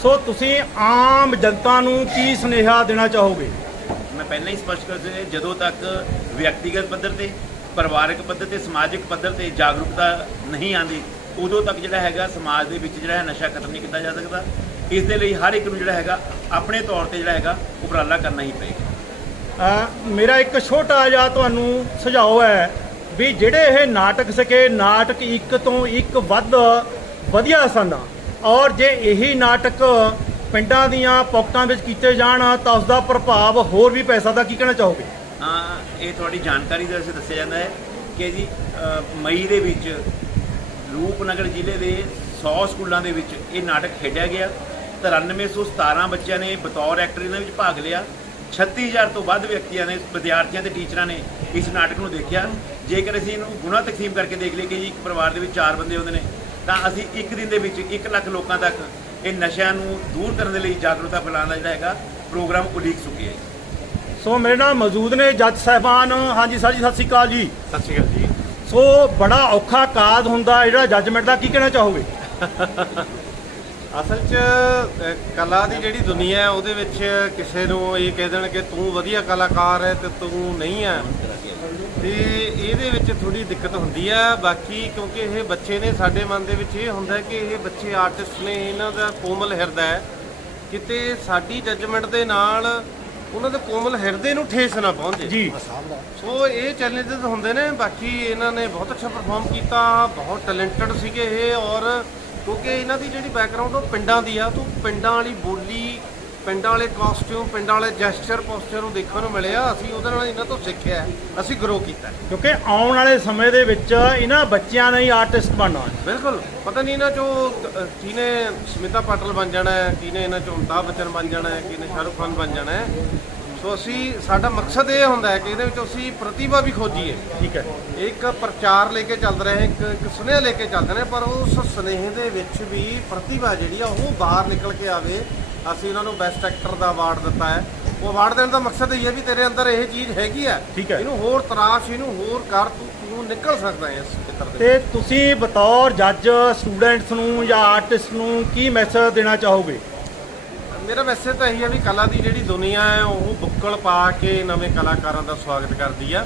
ਸੋ ਤੁਸੀਂ ਆਮ ਜਨਤਾ ਨੂੰ ਕੀ ਸੁਨੇਹਾ ਦੇਣਾ ਚਾਹੋਗੇ? ਮੈਂ ਪਹਿਲਾਂ ਹੀ ਸਪਸ਼ਟ ਕਰ ਦਿੱਤਾ ਜਦੋਂ ਤੱਕ ਵਿਅਕਤੀਗਤ ਪੱਧਰ ਤੇ ਪਰਿਵਾਰਕ ਪੱਧਰ ਤੇ, ਸਮਾਜਿਕ ਪੱਧਰ ਤੇ ਜਾਗਰੂਕਤਾ ਨਹੀਂ ਆਂਦੀ ਉਦੋਂ ਤੱਕ ਜਿਹੜਾ ਹੈਗਾ ਸਮਾਜ ਦੇ ਵਿੱਚ ਜਿਹੜਾ ਹੈ ਨਸ਼ਾ ਖਤਮ ਨਹੀਂ ਕੀਤਾ ਜਾ ਸਕਦਾ। ਇਸ ਦੇ ਲਈ ਹਰ ਇੱਕ ਨੂੰ ਜਿਹੜਾ ਹੈਗਾ ਆਪਣੇ ਤੌਰ ਤੇ ਜਿਹੜਾ ਹੈਗਾ ਉਪਰਾਲਾ ਕਰਨਾ ਹੀ ਪਏਗਾ। ਮੇਰਾ ਇੱਕ ਛੋਟਾ ਜਿਹਾ ਤੁਹਾਨੂੰ ਸੁਝਾਅ ਹੈ ਵੀ ਜਿਹੜੇ ਇਹ ਨਾਟਕ ਸਕੇ ਨਾਟਕ ਇੱਕ ਤੋਂ ਇੱਕ ਵੱਧ ਵਧੀਆ ਸਨ। ਔਰ ਜੇ ਇਹੀ ਨਾਟਕ ਪਿੰਡਾਂ ਦੀਆਂ ਪੌਕਟਾਂ ਵਿੱਚ ਕੀਤੇ ਜਾਣ ਤਾਂ ਉਸ ਦਾ ਪ੍ਰਭਾਵ ਹੋਰ ਵੀ ਪੈ ਸਕਦਾ, ਕੀ ਕਹਿਣਾ ਚਾਹੋਗੇ? ਹਾਂ ਇਹ ਤੁਹਾਡੀ ਜਾਣਕਾਰੀ ਦੇ ਵਿੱਚ ਦੱਸਿਆ ਜਾਂਦਾ ਹੈ ਕਿ ਜੀ ਮਈ ਦੇ ਵਿੱਚ ਰੂਪਨਗਰ ਜ਼ਿਲ੍ਹੇ ਦੇ 100 ਸਕੂਲਾਂ ਦੇ ਵਿੱਚ ਇਹ ਨਾਟਕ ਖੇਡਿਆ ਗਿਆ। 9317 ਬੱਚਿਆਂ ਨੇ ਬਤੌਰ ਐਕਟਰ ਇਹਨਾਂ ਵਿੱਚ ਭਾਗ ਲਿਆ। 36000 ਤੋਂ ਵੱਧ ਵਿਅਕਤੀਆਂ ਨੇ, ਵਿਦਿਆਰਥੀਆਂ ਤੇ ਟੀਚਰਾਂ ਨੇ ਇਸ ਨਾਟਕ ਨੂੰ ਦੇਖਿਆ। ਜੇਕਰ ਅਸੀਂ ਇਹਨੂੰ ਗੁਣਾ ਤਕਸੀਮ ਕਰਕੇ ਦੇਖ ਲਈਏ ਕਿ ਜੀ, ਇੱਕ ਪਰਿਵਾਰ ਦੇ ਵਿੱਚ ਚਾਰ ਬੰਦੇ ਹੁੰਦੇ ਨੇ, ਤਾਂ ਅਸੀਂ ਇੱਕ ਦਿਨ ਦੇ ਵਿੱਚ 1 ਲੱਖ ਲੋਕਾਂ ਤੱਕ ਇਹ ਨਸ਼ਿਆਂ ਨੂੰ ਦੂਰ ਕਰਨ ਦੇ ਲਈ ਜਾਗਰੂਕਤਾ ਫੈਲਾਉਣ ਦਾ ਜਿਹੜਾ ਹੈਗਾ ਪ੍ਰੋਗਰਾਮ ਉਲੀਕ ਚੁੱਕੇ ਹੈ ਸੋ ਮੇਰੇ ਨਾਲ ਮੌਜੂਦ ਨੇ ਜੱਜ ਸਾਹਿਬਾਨ। ਹਾਂਜੀ ਸਰ ਜੀ ਸਤਿ ਸ਼੍ਰੀ ਅਕਾਲ ਜੀ। ਸਤਿ ਸ਼੍ਰੀ ਅਕਾਲ ਜੀ। ਸੋ ਬੜਾ ਔਖਾ ਕਾਜ਼ ਹੁੰਦਾ ਜਿਹੜਾ ਜੱਜਮੈਂਟ ਦਾ ਕੀ ਕਹਿਣਾ ਚਾਹੋਗੇ? ਅਸਲ 'ਚ ਅ, ਕਲਾ ਦੀ ਜਿਹੜੀ ਦੁਨੀਆ ਹੈ ਉਹਦੇ ਵਿੱਚ ਕਿਸੇ ਨੂੰ ਇਹ ਕਹਿ ਦੇਣ ਕਿ ਤੂੰ ਵਧੀਆ ਕਲਾਕਾਰ ਹੈ ਤੇ ਤੂੰ ਨਹੀਂ ਹੈ। ਤੇ ਇਹਦੇ ਵਿੱਚ ਥੋੜੀ ਦਿੱਕਤ ਹੁੰਦੀ ਹੈ। ਬਾਕੀ ਕਿਉਂਕਿ ਇਹ ਬੱਚੇ ਨੇ ਸਾਡੇ ਮਨ ਦੇ ਵਿੱਚ ਇਹ ਹੁੰਦਾ ਕਿ ਇਹ ਬੱਚੇ ਆਰਟਿਸਟ ਨੇ ਇਹਨਾਂ ਦਾ ਕੋਮਲ ਹਿਰਦਾ ਹੈ। ਕਿਤੇ ਸਾਡੀ ਜੱਜਮੈਂਟ ਦੇ ਨਾਲ ਉਹਨਾਂ ਦੇ ਕੋਮਲ ਹਿਰਦੇ ਨੂੰ ਠੇਸ ਨਾ ਪਹੁੰਚੇ। ਜੀ। ਸੋ ਇਹ ਚੈਲੰਜਸ ਹੁੰਦੇ ਨੇ ਬਾਕੀ ਇਹਨਾਂ ਨੇ ਬਹੁਤ ਅੱਛਾ ਪਰਫਾਰਮ ਕੀਤਾ ਬਹੁਤ ਟੈਲੈਂਟਡ ਸੀਗੇ ਇਹ ਔਰ ਕਿਉਂਕਿ ਇਹਨਾਂ ਦੀ ਜਿਹੜੀ ਬੈਕਗ੍ਰਾਉਂਡ ਉਹ ਪਿੰਡਾਂ ਦੀ ਆ ਤੋਂ ਪਿੰਡਾਂ ਵਾਲੀ ਬੋਲੀ ਪਿੰਡਾਂ ਵਾਲੇ ਕਾਸਟਿਊਮ ਪਿੰਡਾਂ ਵਾਲੇ ਜੈਸਚਰ ਪੋਸਚਰ ਨੂੰ ਦੇਖਣ ਨੂੰ ਮਿਲਿਆ। ਅਸੀਂ ਉਹਦੇ ਨਾਲ ਇਹਨਾਂ ਤੋਂ ਸਿੱਖਿਆ ਹੈ, ਅਸੀਂ ਗਰੋ ਕੀਤਾ ਹੈ। ਕਿਉਂਕਿ ਆਉਣ ਵਾਲੇ ਸਮੇਂ ਦੇ ਵਿੱਚ ਇਹਨਾਂ ਬੱਚਿਆਂ ਨੇ ਹੀ ਆਰਟਿਸਟ ਬਣਨਾ ਹੈ। ਬਿਲਕੁਲ। ਪਤਾ ਨਹੀਂ ਇਹਨਾਂ ਚੋਂ ਅਹ, ਕਿਹਨੇ ਸਮਿਤਾ ਪਾਟਲ ਬਣ ਜਾਣਾ ਹੈ ਕਿਹਨੇ ਇਹਨਾਂ ਚੋਂ ਅਮਿਤਾਭ ਬੱਚਨ ਬਣ ਜਾਣਾ ਹੈ ਕਿਹਨੇ ਸ਼ਾਹਰੁਖ ਖਾਨ ਬਣ ਜਾਣਾ ਹੈ। ਸੋ ਅਸੀਂ ਸਾਡਾ ਮਕਸਦ ਇਹ ਹੁੰਦਾ ਹੈ ਕਿ ਇਹਦੇ ਵਿੱਚ ਅਸੀਂ ਪ੍ਰਤਿਭਾ ਵੀ ਖੋਜੀਏ। ਠੀਕ ਹੈ। ਇੱਕ ਪ੍ਰਚਾਰ ਲੈ ਕੇ ਚੱਲ ਰਹੇ ਇੱਕ ਇੱਕ ਸੁਨੇਹਾ ਲੈ ਕੇ ਚੱਲਦੇ ਨੇ ਪਰ ਉਸ ਸੁਨੇਹੇ ਦੇ ਵਿੱਚ ਵੀ ਪ੍ਰਤਿਭਾ ਜਿਹੜੀ ਆ ਉਹ ਬਾਹਰ ਨਿਕਲ ਕੇ ਆਵੇ। ਅਸੀਂ ਉਹਨਾਂ ਨੂੰ ਬੈਸਟ ਐਕਟਰ ਦਾ ਅਵਾਰਡ ਦਿੱਤਾ ਹੈ। ਉਹ ਅਵਾਰਡ ਦੇਣ ਦਾ ਮਕਸਦ ਇਹ ਹੈ ਵੀ ਤੇਰੇ ਅੰਦਰ ਇਹ ਚੀਜ਼ ਹੈਗੀ ਆ ਠੀਕ ਹੈ। ਇਹਨੂੰ ਹੋਰ ਤਰਾਸ਼ ਇਹਨੂੰ ਹੋਰ ਕਰ ਤੂੰ ਤੂੰ ਨਿਕਲ ਸਕਦਾ ਹੈ ਇਸ ਖੇਤਰ ਦੇ ਤੇ ਤੁਸੀਂ ਬਤੌਰ ਜੱਜ ਸਟੂਡੈਂਟਸ ਨੂੰ ਜਾਂ ਆਰਟਿਸਟ ਨੂੰ ਕੀ ਮੈਸੇਜ ਦੇਣਾ ਚਾਹੋਗੇ? ਮੇਰਾ ਮੈਸੇਜ ਤਾਂ ਇਹੀ ਹੈ ਵੀ ਕਲਾ ਦੀ ਜਿਹੜੀ ਦੁਨੀਆ ਹੈ ਉਹ ਬੁੱਕਲ ਪਾ ਕੇ ਨਵੇਂ ਕਲਾਕਾਰਾਂ ਦਾ ਸਵਾਗਤ ਕਰਦੀ ਆ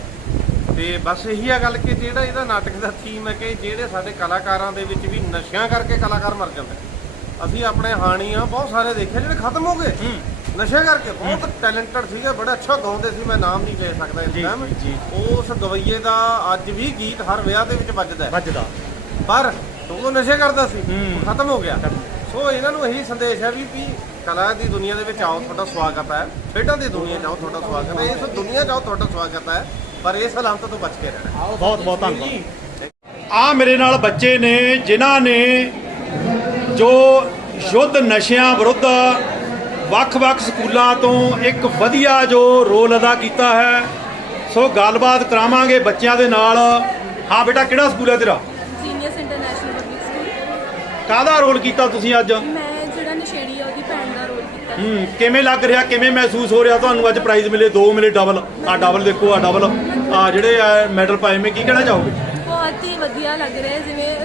ਤੇ ਬਸ ਇਹੀ ਆ ਗੱਲ ਕਿ ਜਿਹੜਾ ਇਹਦਾ ਨਾਟਕ ਦਾ ਥੀਮ ਹੈ ਕਿ ਜਿਹੜੇ ਸਾਡੇ ਕਲਾਕਾਰਾਂ ਦੇ ਵਿੱਚ ਵੀ ਨਸ਼ਿਆਂ ਕਰਕੇ ਕਲਾਕਾਰ ਮਰ ਜਾਂਦੇ ਅਸੀਂ ਆਪਣੇ ਹਾਣੀ ਆ ਬਹੁਤ ਸਾਰੇ ਦੇਖੇ ਜਿਹੜੇ ਖਤਮ ਹੋ ਗਏ। ਨਸ਼ੇ ਕਰਕੇ ਬਹੁਤ ਟੈਲੈਂਟਡ ਸੀਗੇ ਬੜਾ ਅੱਛਾ ਗਾਉਂਦੇ ਸੀ ਮੈਂ ਨਾਮ ਨਹੀਂ ਲੈ ਸਕਦਾ ਇਸ ਟਾਈਮ ਉਸ ਗਵਈਏ ਦਾ ਅੱਜ ਵੀ ਗੀਤ ਹਰ ਵਿਆਹ ਦੇ ਵਿੱਚ ਵੱਜਦਾ ਹੈ। ਵੱਜਦਾ। ਪਰ ਉਹ ਨਸ਼ੇ ਕਰਦਾ ਸੀ ਖਤਮ ਹੋ ਗਿਆ। ਸੋ ਇਹਨਾਂ ਨੂੰ ਇਹੀ ਸੰਦੇਸ਼ ਹੈ ਵੀ ਵੀ ਕਲਾ ਦੀ ਦੁਨੀਆ ਦੇ ਵਿੱਚ ਆਓ ਤੁਹਾਡਾ ਸਵਾਗਤ ਹੈ। ਖੇਡਾਂ ਦੀ ਦੁਨੀਆ 'ਚ ਆਓ ਤੁਹਾਡਾ ਸਵਾਗਤ ਹੈ। ਇਸ ਦੁਨੀਆ 'ਚ ਆਓ ਤੁਹਾਡਾ ਸਵਾਗਤ ਹੈ। ਪਰ ਇਸ ਹਲਾਮਤ ਤੋਂ ਬਚ ਕੇ ਰਹਿਣਾ। ਬਹੁਤ ਬਹੁਤ ਧੰਨਵਾਦ। ਆ ਮੇਰੇ ਨਾਲ ਬੱਚੇ ਨੇ ਜਿਨ੍ਹਾਂ ਨੇ ਜੋ ਯੁੱਧ ਨਸ਼ਿਆਂ ਵਿਰੁੱਧ ਵੱਖ-ਵੱਖ ਸਕੂਲਾਂ ਤੋਂ ਇੱਕ ਵਧੀਆ ਜੋ ਰੋਲ ਅਦਾ ਕੀਤਾ ਹੈ ਸੋ ਗੱਲਬਾਤ ਕਰਾਵਾਂਗੇ ਬੱਚਿਆਂ ਦੇ ਨਾਲ। ਹਾਂ ਬੇਟਾ ਕਿਹੜਾ ਸਕੂਲ ਹੈ ਤੇਰਾ? ਸੀਨੀਅਰਸ ਇੰਟਰਨੈਸ਼ਨਲ ਪਬਲਿਕ ਸਕੂਲ ਕਾਹਦਾ ਰੋਲ ਕੀਤਾ ਤੁਸੀਂ ਅੱਜ? ਮੈਂ ਜਿਹੜਾ ਨਸ਼ੇੜੀ ਆ ਉਹਦੀ ਭੈਣ ਦਾ ਰੋਲ ਕੀਤਾ। ਹੂੰ ਕਿਵੇਂ ਲੱਗ ਰਿਹਾ ਕਿਵੇਂ ਮਹਿਸੂਸ ਹੋ ਰਿਹਾ? ਤੁਹਾਨੂੰ ਅੱਜ ਪ੍ਰਾਈਜ਼ ਮਿਲੇ ਦੋ ਮਿਲੇ ਡਬਲ ਆ ਡਬਲ ਦੇਖੋ ਆ ਡਬਲ ਆ ਜਿਹੜੇ ਮੈਡਲ ਪਾਏ ਮੈਂ ਕੀ ਕਹਿਣਾ ਚਾਹੋਗੇ? ਬਹੁਤ ਹੀ ਵਧੀਆ ਲੱਗ ਰਿਹਾ ਜਿਵੇਂ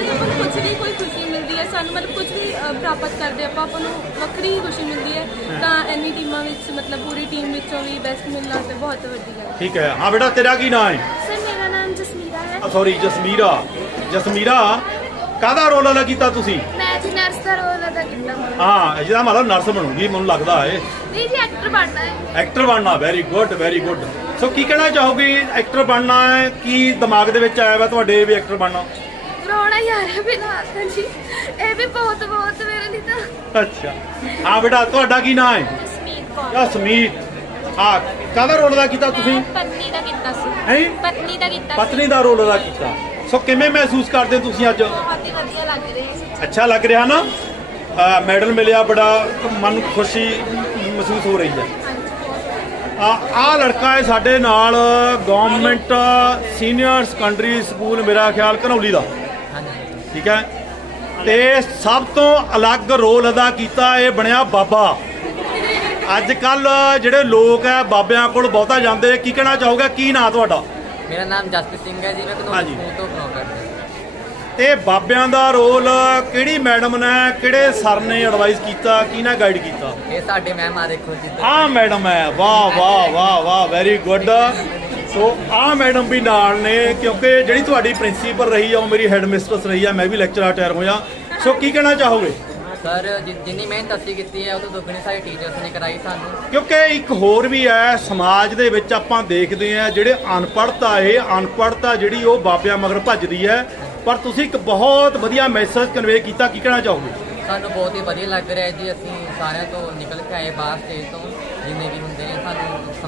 ਨੂੰ ਹੀ ਆਪਾਂ ਨੂੰ ਕੁਝ ਵੀ ਕੋਈ ਖੁਸ਼ੀ ਮਿਲਦੀ ਹੈ ਸਾਨੂੰ ਮਤਲਬ ਕੁਝ ਵੀ ਅ, ਪ੍ਰਾਪਤ ਕਰਦੇ ਆਪਾਂ ਆਪਾਂ ਨੂੰ ਵੱਖਰੀ ਹੀ ਖੁਸ਼ੀ ਮਿਲਦੀ ਹੈ। ਤਾਂ ਇੰਨੀ ਟੀਮਾਂ ਵਿੱਚ ਮਤਲਬ ਪੂਰੀ ਟੀਮ ਵਿੱਚੋਂ ਵੀ ਬੈਸਟ ਮਿਲਣਾ ਤੇ ਬਹੁਤ ਵੱਡੀ ਗੱਲ ਹੈ। ਠੀਕ ਹੈ। ਹਾਂ ਬੇਟਾ ਤੇਰਾ ਕੀ ਨਾਮ ਹੈ? ਸਰ ਮੇਰਾ ਨਾਮ ਜਸਮੀਰਾ ਹੈ। ਸੌਰੀ ਜਸਮੀਰਾ। ਜਸਮੀਰਾ ਕਾਹਦਾ ਰੋਲ ਅਦਾ ਕੀਤਾ ਤੁਸੀਂ? ਮੈਂ ਜੀ ਨਰਸ ਦਾ ਰੋਲ ਅਦਾ ਕੀਤਾ। ਹਾਂ ਜਿਹਦਾ ਮਤਲਬ ਨਰਸ ਬਣੂਗੀ ਮੈਨੂੰ ਲੱਗਦਾ ਹੈ। ਨਹੀਂ ਜੀ ਐਕਟਰ ਬਣਨਾ ਹੈ। ਐਕਟਰ ਬਣਨਾ very good very good so ਕੀ ਕਹਿਣਾ ਚਾਹੋਗੇ? ਐਕਟਰ ਬਣਨਾ ਹੈ ਕੀ ਦਿਮਾਗ ਦੇ ਵਿੱਚ ਆਇਆ ਵਾ ਤੁਹਾਡੇ ਵੀ ਐਕਟਰ ਬਣਨਾ? ਰੋਣਾ ਹੀ ਆ ਰਿਹਾ ਬਿਨਾਂ ਜੀ। ਇਹ ਵੀ ਬਹੁਤ ਬਹੁਤ ਮੇਰੇ ਲਈ ਤਾਂ। ਅੱਛਾ। ਹਾਂ ਬੇਟਾ ਤੁਹਾਡਾ ਕੀ ਨਾਮ ਹੈ? ਜਸਮੀਤ ਕੌਰ। ਜਸਮੀਤ। ਹਾਂ ਕਾਹਦਾ ਰੋਲ ਅਦਾ ਕੀਤਾ ਤੁਸੀਂ? ਪਤਨੀ ਦਾ ਕੀਤਾ ਸੀ। ਹੈਂ? ਪਤਨੀ ਦਾ ਕੀਤਾ ਪਤਨੀ ਦਾ ਰੋਲ ਅਦਾ ਕੀਤਾ। ਸੋ ਕਿਵੇਂ ਮਹਿਸੂਸ ਕਰਦੇ ਹੋ ਤੁਸੀਂ ਅੱਜ? ਬਹੁਤ ਹੀ ਵਧੀਆ ਲੱਗ ਰਿਹਾ ਅੱਛਾ ਲੱਗ ਰਿਹਾ ਨਾ? ਅਹ ਮੈਡਲ ਮਿਲਿਆ ਬੜਾ ਮਨ ਨੂੰ ਖੁਸ਼ੀ ਮਹਿਸੂਸ ਹੋ ਰਹੀ ਹੈ। ਆ ਆ ਲੜਕਾ ਹੈ ਸਾਡੇ ਨਾਲ ਗਵਰਨਮੈਂਟ ਸੀਨੀਅਰ ਸੈਕੰਡਰੀ ਸਕੂਲ ਮੇਰਾ ਖਿਆਲ ਘਨੌਲੀ ਦਾ। ਠੀਕ ਹੈ? ਤੇ ਸਭ ਤੋਂ ਅਲੱਗ ਰੋਲ ਅਦਾ ਕੀਤਾ ਇਹ ਬਣਿਆ ਬਾਬਾ। ਅੱਜ ਕੱਲ ਜਿਹੜੇ ਲੋਕ ਹੈ ਬਾਬਿਆਂ ਕੋਲ ਬਹੁਤਾ ਜਾਂਦੇ ਕੀ ਕਹਿਣਾ ਚਾਹੋਗੇ? ਕੀ ਨਾਂ ਤੁਹਾਡਾ? ਮੇਰਾ ਨਾਮ ਜਸਪ੍ਰੀਤ ਸਿੰਘ ਹੈ ਜੀ ਮੈਂ ਸਕੂਲ ਤੋਂ ਬਿਲੋਂਗ ਕਰਦਾ ਤੇ ਬਾਬਿਆਂ ਦਾ ਰੋਲ ਕਿਹੜੀ ਮੈਡਮ ਨੇ ਕਿਹੜੇ ਸਰ ਨੇ ਐਡਵਾਈਸ ਕੀਤਾ ਕਿਹਨੇ ਗਾਈਡ ਕੀਤਾ? ਇਹ ਸਾਡੇ ਮੈਮ ਆ ਦੇਖੋ ਜੀ। ਆ ਮੈਡਮ ਹੈ। ਵਾਹ ਵਾਹ ਵਾਹ ਵਾਹ ਵੈਰੀ ਗੁੱਡ ਸੋ ਆ ਮੈਡਮ ਵੀ ਨਾਲ ਨੇ ਕਿਉਂਕਿ ਜਿਹੜੀ ਤੁਹਾਡੀ ਪ੍ਰਿੰਸੀਪਲ ਰਹੀ ਆ ਉਹ ਮੇਰੀ ਹੈਡ ਮਿਸਟਰਸ ਰਹੀ ਆ ਮੈਂ ਵੀ ਲੈਕਚਰਰ ਟਾਇਰ ਹੋਇਆ। ਸੋ ਕੀ ਕਹਿਣਾ ਚਾਹੋਗੇ? ਸਰ ਜਿ- ਜਿੰਨੀ ਮਿਹਨਤ ਅਸੀਂ ਕੀਤੀ ਹੈ ਉਹ ਤੋਂ ਦੁੱਗਣੀ ਸਾਡੇ ਟੀਚਰਸ ਨੇ ਕਰਾਈ ਸਾਨੂੰ। ਕਿਉਂਕਿ ਇੱਕ ਹੋਰ ਵੀ ਹੈ ਸਮਾਜ ਦੇ ਵਿੱਚ ਆਪਾਂ ਦੇਖਦੇ ਆ ਜਿਹੜੇ ਅਨਪੜ੍ਹਤਾ ਇਹ ਅਨਪੜ੍ਹਤਾ ਜਿਹੜੀ ਉਹ ਬਾਬਿਆਂ ਮਗਰ ਭੱਜਦੀ ਹੈ। ਪਰ ਤੁਸੀਂ ਇੱਕ ਬਹੁਤ ਵਧੀਆ ਮੈਸੇਜ ਕਨਵੇ ਕੀਤਾ ਕੀ ਕਹਿਣਾ ਚਾਹੋਗੇ? ਸਾਨੂੰ ਬਹੁਤ ਹੀ ਵਧੀਆ ਲੱਗ ਰਿਹਾ ਹੈ ਜੀ ਅਸੀਂ ਸਾਰਿਆਂ ਤੋਂ ਨਿਕਲ ਕੇ ਆਏ ਬਾਹਰ ਸਟੇਜ ਤੋਂ ਜਿੰਨੇ ਵੀ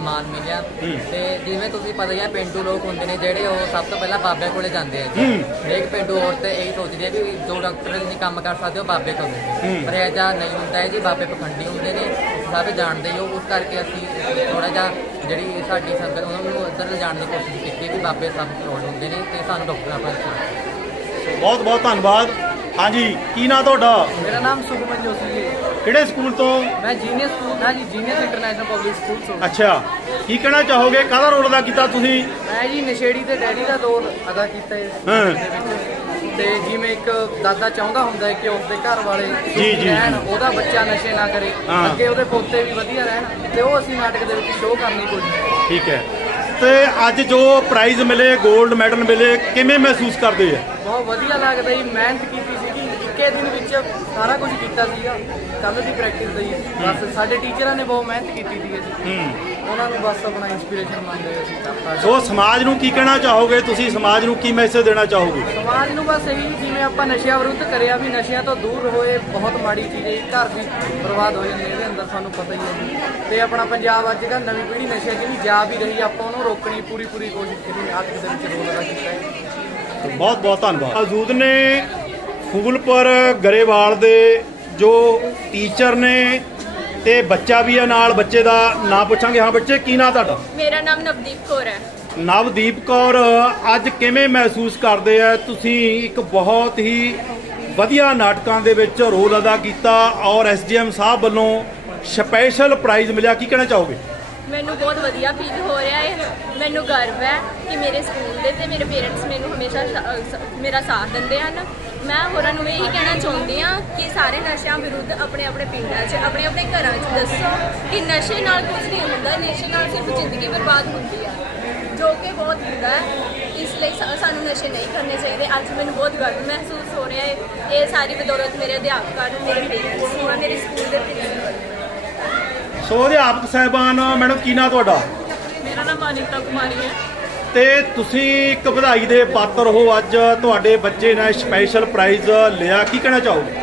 ਹੁੰਦੇ ਨੇ ਸਾਨੂੰ ਸਨਮਾਨ ਮਿਲਿਆ। ਤੇ ਜਿਵੇਂ ਤੁਸੀਂ ਪਤਾ ਹੀ ਪਿੰਡੂ ਲੋਕ ਹੁੰਦੇ ਨੇ ਜਿਹੜੇ ਉਹ ਸਭ ਤੋਂ ਪਹਿਲਾਂ ਬਾਬੇ ਕੋਲੇ ਜਾਂਦੇ ਆ ਜੀ। ਹਰੇਕ ਪਿੰਡੂ ਔਰਤ ਇਹ ਸੋਚਦੀ ਹੈ ਵੀ ਜੋ ਡਾਕਟਰ ਨਹੀਂ ਕੰਮ ਕਰ ਸਕਦੇ ਉਹ ਬਾਬੇ ਕਰੂਗੇ ਪਰ ਇਹ ਜਾਂ ਨਹੀਂ ਹੁੰਦਾ ਹੈ ਜੀ ਬਾਬੇ ਪਖੰਡੀ ਹੁੰਦੇ ਨੇ ਸਭ ਜਾਣਦੇ ਹੀ ਉਸ ਕਰਕੇ ਅਸੀਂ ਥੋੜਾ ਜਿਹਾ ਜਿਹੜੀ ਸਾਡੀ ਸੰਗਤ ਉਹਨਾਂ ਨੂੰ ਉੱਧਰ ਲਿਜਾਣ ਦੀ ਕੋਸ਼ਿਸ਼ ਕੀਤੀ ਵੀ ਬਾਬੇ ਸਭ ਫਰੋਡ ਹੁੰਦੇ ਨੇ ਤੇ ਸਾਨੂੰ ਡਾਕਟਰ ਆਪਣਾ ਬਹੁਤ ਬਹੁਤ ਧੰਨਵਾਦ। ਹਾਂਜੀ ਕੀ ਨਾਂ ਤੁਹਾਡਾ? ਮੇਰਾ ਨਾਮ ਸੁਖਮਨ ਜੋਸ਼ੀ ਹੈ ਕਿਹੜੇ ਸਕੂਲ ਤੋਂ? ਮੈਂ ਜੀਨੀਅਰ ਸਕੂਲ ਹਾਂ ਜੀ ਜੀਨੀਅਰ ਇੰਟਰਨੈਸ਼ਨਲ ਪਬਲਿਕ ਸਕੂਲ ਤੋਂ। ਅੱਛਾ ਕੀ ਕਹਿਣਾ ਚਾਹੋਗੇ? ਕਾਹਦਾ ਰੋਲ ਅਦਾ ਕੀਤਾ ਤੁਸੀਂ? ਮੈਂ ਜੀ ਨਸ਼ੇੜੀ ਤੇ ਡੈਡੀ ਦਾ ਰੋਲ ਅਦਾ ਕੀਤਾ ਇਸ ਹਾਂ। ਦੇ ਵਿੱਚ ਤੇ ਜਿਵੇਂ ਇੱਕ ਦਾਦਾ ਚਾਹੁੰਦਾ ਹੁੰਦਾ ਹੈ ਕਿ ਉਸਦੇ ਘਰ ਵਾਲੇ ਜੀ, ਸੁਖੀ ਜੀ। ਰਹਿਣ ਉਹਦਾ ਬੱਚਾ ਨਸ਼ੇ ਨਾ ਕਰੇ ਹਾਂ। ਅੱਗੇ ਉਹਦੇ ਪੋਤੇ ਵੀ ਵਧੀਆ ਰਹਿਣ ਤੇ ਉਹ ਅਸੀਂ ਨਾਟਕ ਦੇ ਵਿੱਚ ਸ਼ੋਅ ਕਰਨ ਦੀ ਕੋਸ਼ਿਸ਼ ਠੀਕ ਹੈ। ਤੇ ਅੱਜ ਜੋ ਪ੍ਰਾਈਜ਼ ਮਿਲੇ 골ਡ ਮੈਡਲ ਮਿਲੇ ਕਿਵੇਂ ਮਹਿਸੂਸ ਕਰਦੇ ਆ ਬਹੁਤ ਵਧੀਆ ਲੱਗਦਾ ਜੀ ਮਿਹਨਤ ਕੀਤੀ ਇੱਕੇ ਦਿਨ ਵਿੱਚ ਸਾਰਾ ਕੁਝ ਕੀਤਾ ਸੀਗਾ ਕੱਲ ਦੀ ਪ੍ਰੈਕਟਿਸ ਹੀ ਬਸ ਸਾਡੇ ਟੀਚਰਾਂ ਨੇ ਬਹੁਤ ਮਿਹਨਤ ਕੀਤੀ ਸੀ ਜੀ। ਉਹਨਾਂ ਨੂੰ ਬਸ ਆਪਣਾ ਇਨਸਪੀਰੇਸ਼ਨ ਮੰਨਦੇ ਅਸੀਂ ਤਾਂ ਸੋ ਸਮਾਜ ਨੂੰ ਕੀ ਕਹਿਣਾ ਚਾਹੋਗੇ? ਤੁਸੀਂ ਸਮਾਜ ਨੂੰ ਕੀ ਮੈਸੇਜ ਦੇਣਾ ਚਾਹੋਗੇ? ਸਮਾਜ ਨੂੰ ਬਸ ਇਹੀ ਜਿਵੇਂ ਆਪਾਂ ਨਸ਼ਿਆਂ ਵਿਰੁੱਧ ਕਰਿਆ ਵੀ ਨਸ਼ਿਆਂ ਤੋਂ ਦੂਰ ਹੋਏ ਬਹੁਤ ਮਾੜੀ ਚੀਜ਼ ਹੈ। ਘਰ ਵੀ ਬਰਬਾਦ ਹੋ ਜਾਂਦੇ ਇਹਦੇ ਅੰਦਰ ਸਾਨੂੰ ਪਤਾ ਹੀ ਹੈ ਤੇ ਆਪਣਾ ਪੰਜਾਬ ਅੱਜ ਕੱਲ੍ਹ ਨਵੀਂ ਪੀੜ੍ਹੀ ਨਸ਼ਿਆਂ 'ਚ ਵੀ ਜਾ ਵੀ ਰਹੀ ਆਪਾਂ ਉਹਨੂੰ ਰੋਕਣ ਪੂਰੀ ਪੂਰੀ ਕੋਸ਼ਿਸ਼ ਕੀਤੀ ਨਾਟਕ ਦੇ ਵਿੱਚ ਰੋਲ ਅਦਾ ਕੀਤਾ ਹੈ। ਬਹੁਤ ਬਹੁਤ ਧੰਨਵਾਦ। ਮੌਜੂਦ ਨੇ ਫੂਲਪੁਰ ਗਰੇਵਾਲ ਦੇ ਜੋ ਟੀਚਰ ਨੇ ਤੇ ਬੱਚਾ ਵੀ ਹੈ ਨਾਲ ਬੱਚੇ ਦਾ ਨਾਂ ਪੁੱਛਾਂਗੇ। ਹਾਂ ਬੱਚੇ ਕੀ ਨਾਂ ਤੁਹਾਡਾ? ਮੇਰਾ ਨਾਮ ਨਵਦੀਪ ਕੌਰ ਹੈ। ਨਵਦੀਪ ਕੌਰ ਅੱਜ ਕਿਵੇਂ ਮਹਿਸੂਸ ਕਰਦੇ ਆ? ਤੁਸੀਂ ਇੱਕ ਬਹੁਤ ਹੀ ਵਧੀਆ ਨਾਟਕਾਂ ਦੇ ਵਿੱਚ ਰੋਲ ਅਦਾ ਕੀਤਾ ਔਰ ਐਸਡੀਐਮ ਸਾਹਿਬ ਵੱਲੋਂ ਸਪੈਸ਼ਲ ਪ੍ਰਾਈਜ਼ ਮਿਲਿਆ। ਕੀ ਕਹਿਣਾ ਚਾਹੋਗੇ? ਮੈਨੂੰ ਬਹੁਤ ਵਧੀਆ ਫੀਲ ਹੋ ਰਿਹਾ ਹੈ। ਮੈਨੂੰ ਗਰਵ ਹੈ ਕਿ ਮੇਰੇ ਸਕੂਲ ਦੇ ਤੇ ਮੇਰੇ ਪੇਰੈਂਟਸ ਮੈਨੂੰ ਹਮੇਸ਼ਾ ਸ- ਅ, ਸ- ਮੇਰਾ ਸਾਥ ਦਿੰਦੇ ਹਨ। ਮੈਂ ਹੋਰਾਂ ਨੂੰ ਇਹੀ ਕਹਿਣਾ ਚਾਹੁੰਦੀ ਹਾਂ ਕਿ ਸਾਰੇ ਨਸ਼ਿਆਂ ਵਿਰੁੱਧ ਆਪਣੇ ਆਪਣੇ ਪਿੰਡਾਂ 'ਚ ਆਪਣੇ ਆਪਣੇ ਘਰਾਂ 'ਚ ਦੱਸੋ ਕਿ ਨਸ਼ੇ ਨਾਲ ਕੁਝ ਨਹੀਂ ਹੁੰਦਾ ਨਸ਼ੇ ਨਾਲ ਸਿਰਫ ਜ਼ਿੰਦਗੀ ਬਰਬਾਦ ਹੁੰਦੀ ਹੈ ਜੋ ਕਿ ਬਹੁਤ ਹੁੰਦਾ ਹੈ ਇਸ ਲਈ ਸਾਨੂੰ ਨਸ਼ੇ ਨਹੀਂ ਕਰਨੇ ਚਾਹੀਦੇ। ਅੱਜ ਮੈਨੂੰ ਬਹੁਤ ਗਰਵ ਮਹਿਸੂਸ ਹੋ ਰਿਹਾ ਹੈ ਇਹ ਸਾਰੀ ਬਦੌਲਤ ਮੇਰੇ ਅਧਿਆਪਕਾਂ ਨੂੰ ਮੇਰੇ ਪੇਰੈਂਟਸ ਨੂੰ ਮੇਰੇ ਸਕੂਲ ਦੇ ਪ੍ਰਿੰਸੀਪਲ ਸੋ ਅਧਿਆਪਕ ਸਾਹਿਬਾਨ ਮੈਡਮ ਕੀ ਨਾਂ ਤੁਹਾਡਾ? ਮੇਰਾ ਨਾਮ ਅਨੀਤਾ ਕੁਮਾਰੀ ਹੈ। ਤੇ ਤੁਸੀਂ ਇੱਕ ਵਧਾਈ ਦੇ ਪਾਤਰ ਹੋ ਅੱਜ। ਤੁਹਾਡੇ ਬੱਚੇ ਨੇ ਸਪੈਸ਼ਲ ਪ੍ਰਾਈਜ਼ ਲਿਆ। ਕੀ ਕਹਿਣਾ ਚਾਹੋਗੇ?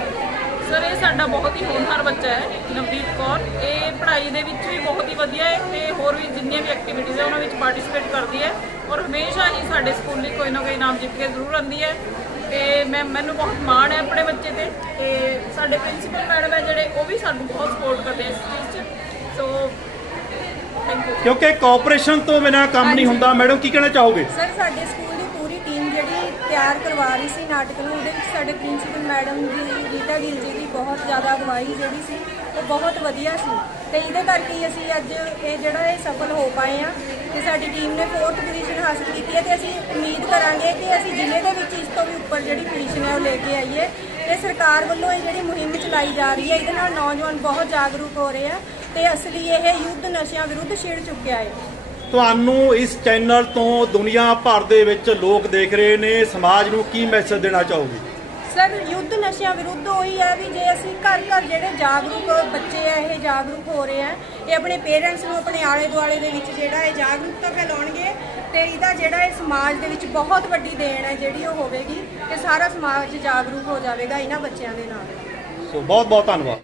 ਸਰ ਇਹ ਸਾਡਾ ਬਹੁਤ ਹੀ ਹੋਣਹਾਰ ਬੱਚਾ ਹੈ, ਨਵਦੀਪ ਕੌਰ। ਇਹ ਪੜ੍ਹਾਈ ਦੇ ਵਿੱਚ ਵੀ ਬਹੁਤ ਹੀ ਵਧੀਆ ਹੈ ਤੇ ਹੋਰ ਵੀ ਜਿੰਨੀਆਂ ਵੀ ਐਕਟੀਵਿਟੀਜ਼ ਹੈ, ਉਹਨਾਂ ਵਿੱਚ ਪਾਰਟਿਸਿਪੇਟ ਕਰਦੀ ਹੈ ਔਰ ਹਮੇਸ਼ਾ ਹੀ ਸਾਡੇ ਸਕੂਲ ਲਈ ਕੋਈ ਨਾ ਕੋਈ ਇਨਾਮ ਜਿੱਤ ਕੇ ਜ਼ਰੂਰ ਆਉਂਦੀ ਹੈ। ਤੇ ਮੈਂ, ਮੈਨੂੰ ਬਹੁਤ ਮਾਣ ਹੈ ਆਪਣੇ ਬੱਚੇ ਤੇ ਤੇ ਸਾਡੇ ਪ੍ਰਿੰਸੀਪਲ ਮੈਡਮ ਹੈ ਜਿਹੜੇ, ਉਹ ਵੀ ਸਾਨੂੰ ਬਹੁਤ ਸਪੋਰਟ ਕਰਦੇ ਇਸ ਚੀਜ਼ 'ਚ। ਸੋ ਕਿਉਂਕਿ ਕੋਆਪਰੇਸ਼ਨ ਤੋਂ ਬਿਨਾ ਕੰਮ ਨਹੀਂ ਹੁੰਦਾ। ਮੈਡਮ ਕੀ ਕਹਿਣਾ ਚਾਹੋਗੇ? ਸਰ ਸਾਡੇ ਸਕੂਲ ਦੀ ਪੂਰੀ ਟੀਮ ਜਿਹੜੀ ਤਿਆਰ ਕਰਵਾ ਰਹੀ ਸੀ ਨਾਟਕ ਨੂੰ ਉਹਦੇ ਵਿੱਚ ਸਾਡੇ ਪ੍ਰਿੰਸੀਪਲ ਮੈਡਮ ਜੀ ਰੀਟਾ ਗਿੱਲ ਜੀ ਦੀ ਬਹੁਤ ਜ਼ਿਆਦਾ ਅਗਵਾਈ ਜਿਹੜੀ ਸੀ ਉਹ ਬਹੁਤ ਵਧੀਆ ਸੀ। ਤੇ ਇਹਦੇ ਕਰਕੇ ਹੀ ਅਸੀਂ ਅੱਜ ਇਹ ਜਿਹੜਾ ਇਹ ਸਫਲ ਹੋ ਪਾਏ ਆ ਤੇ ਸਾਡੀ ਟੀਮ ਨੇ 4th ਪੋਜੀਸ਼ਨ ਹਾਸਲ ਕੀਤੀ ਹੈ ਤੇ ਅਸੀਂ ਉਮੀਦ ਕਰਾਂਗੇ ਕਿ ਅਸੀਂ ਜ਼ਿਲ੍ਹੇ ਦੇ ਵਿੱਚ ਇਸ ਤੋਂ ਵੀ ਉੱਪਰ ਜਿਹੜੀ ਪੋਜੀਸ਼ਨ ਹੈ ਉਹ ਲੈ ਕੇ ਆਈਏ। ਤੇ ਸਰਕਾਰ ਵੱਲੋਂ ਇਹ ਜਿਹੜੀ ਮੁਹਿੰਮ ਚਲਾਈ ਜਾ ਰਹੀ ਹੈ ਇਹਦੇ ਨਾਲ ਨੌਜਵਾਨ ਬਹੁਤ ਜਾਗਰੂਕ ਹੋ ਰਹੇ ਆ। ਤੇ ਅਸਲੀ ਇਹ ਯੁੱਧ ਨਸ਼ਿਆਂ ਵਿਰੁੱਧ ਛਿੜ ਚੁੱਕਿਆ ਹੈ। ਤੁਹਾਨੂੰ ਇਸ ਚੈਨਲ ਤੋਂ ਦੁਨੀਆ ਭਰ ਦੇ ਵਿੱਚ ਲੋਕ ਦੇਖ ਰਹੇ ਨੇ ਸਮਾਜ ਨੂੰ ਕੀ ਮੈਸੇਜ ਦੇਣਾ ਚਾਹੋਗੇ? ਸਰ ਯੁੱਧ ਨਸ਼ਿਆਂ ਵਿਰੁੱਧ ਉਹੀ ਹੈ ਵੀ ਜੇ ਅਸੀਂ ਘਰ ਘਰ ਜਿਹੜੇ ਜਾਗਰੂਕ ਬੱਚੇ ਆ ਇਹ ਜਾਗਰੂਕ ਹੋ ਰਹੇ ਆ ਇਹ ਆਪਣੇ ਪੇਰੈਂਟਸ ਨੂੰ ਆਪਣੇ ਆਲੇ ਦੁਆਲੇ ਦੇ ਵਿੱਚ ਜਿਹੜਾ ਇਹ ਜਾਗਰੂਕਤਾ ਫੈਲਾਉਣਗੇ ਤੇ ਇਹਦਾ ਜਿਹੜਾ ਇਹ ਸਮਾਜ ਦੇ ਵਿੱਚ ਬਹੁਤ ਵੱਡੀ ਦੇਣ ਹੈ ਜਿਹੜੀ ਉਹ ਹੋਵੇਗੀ ਤੇ ਸਾਰਾ ਸਮਾਜ ਜਾਗਰੂਕ ਹੋ ਜਾਵੇਗਾ ਇਹਨਾਂ ਬੱਚਿਆਂ ਦੇ ਨਾਲ। ਸੋ ਬਹੁਤ ਬਹੁਤ ਧੰਨਵਾਦ।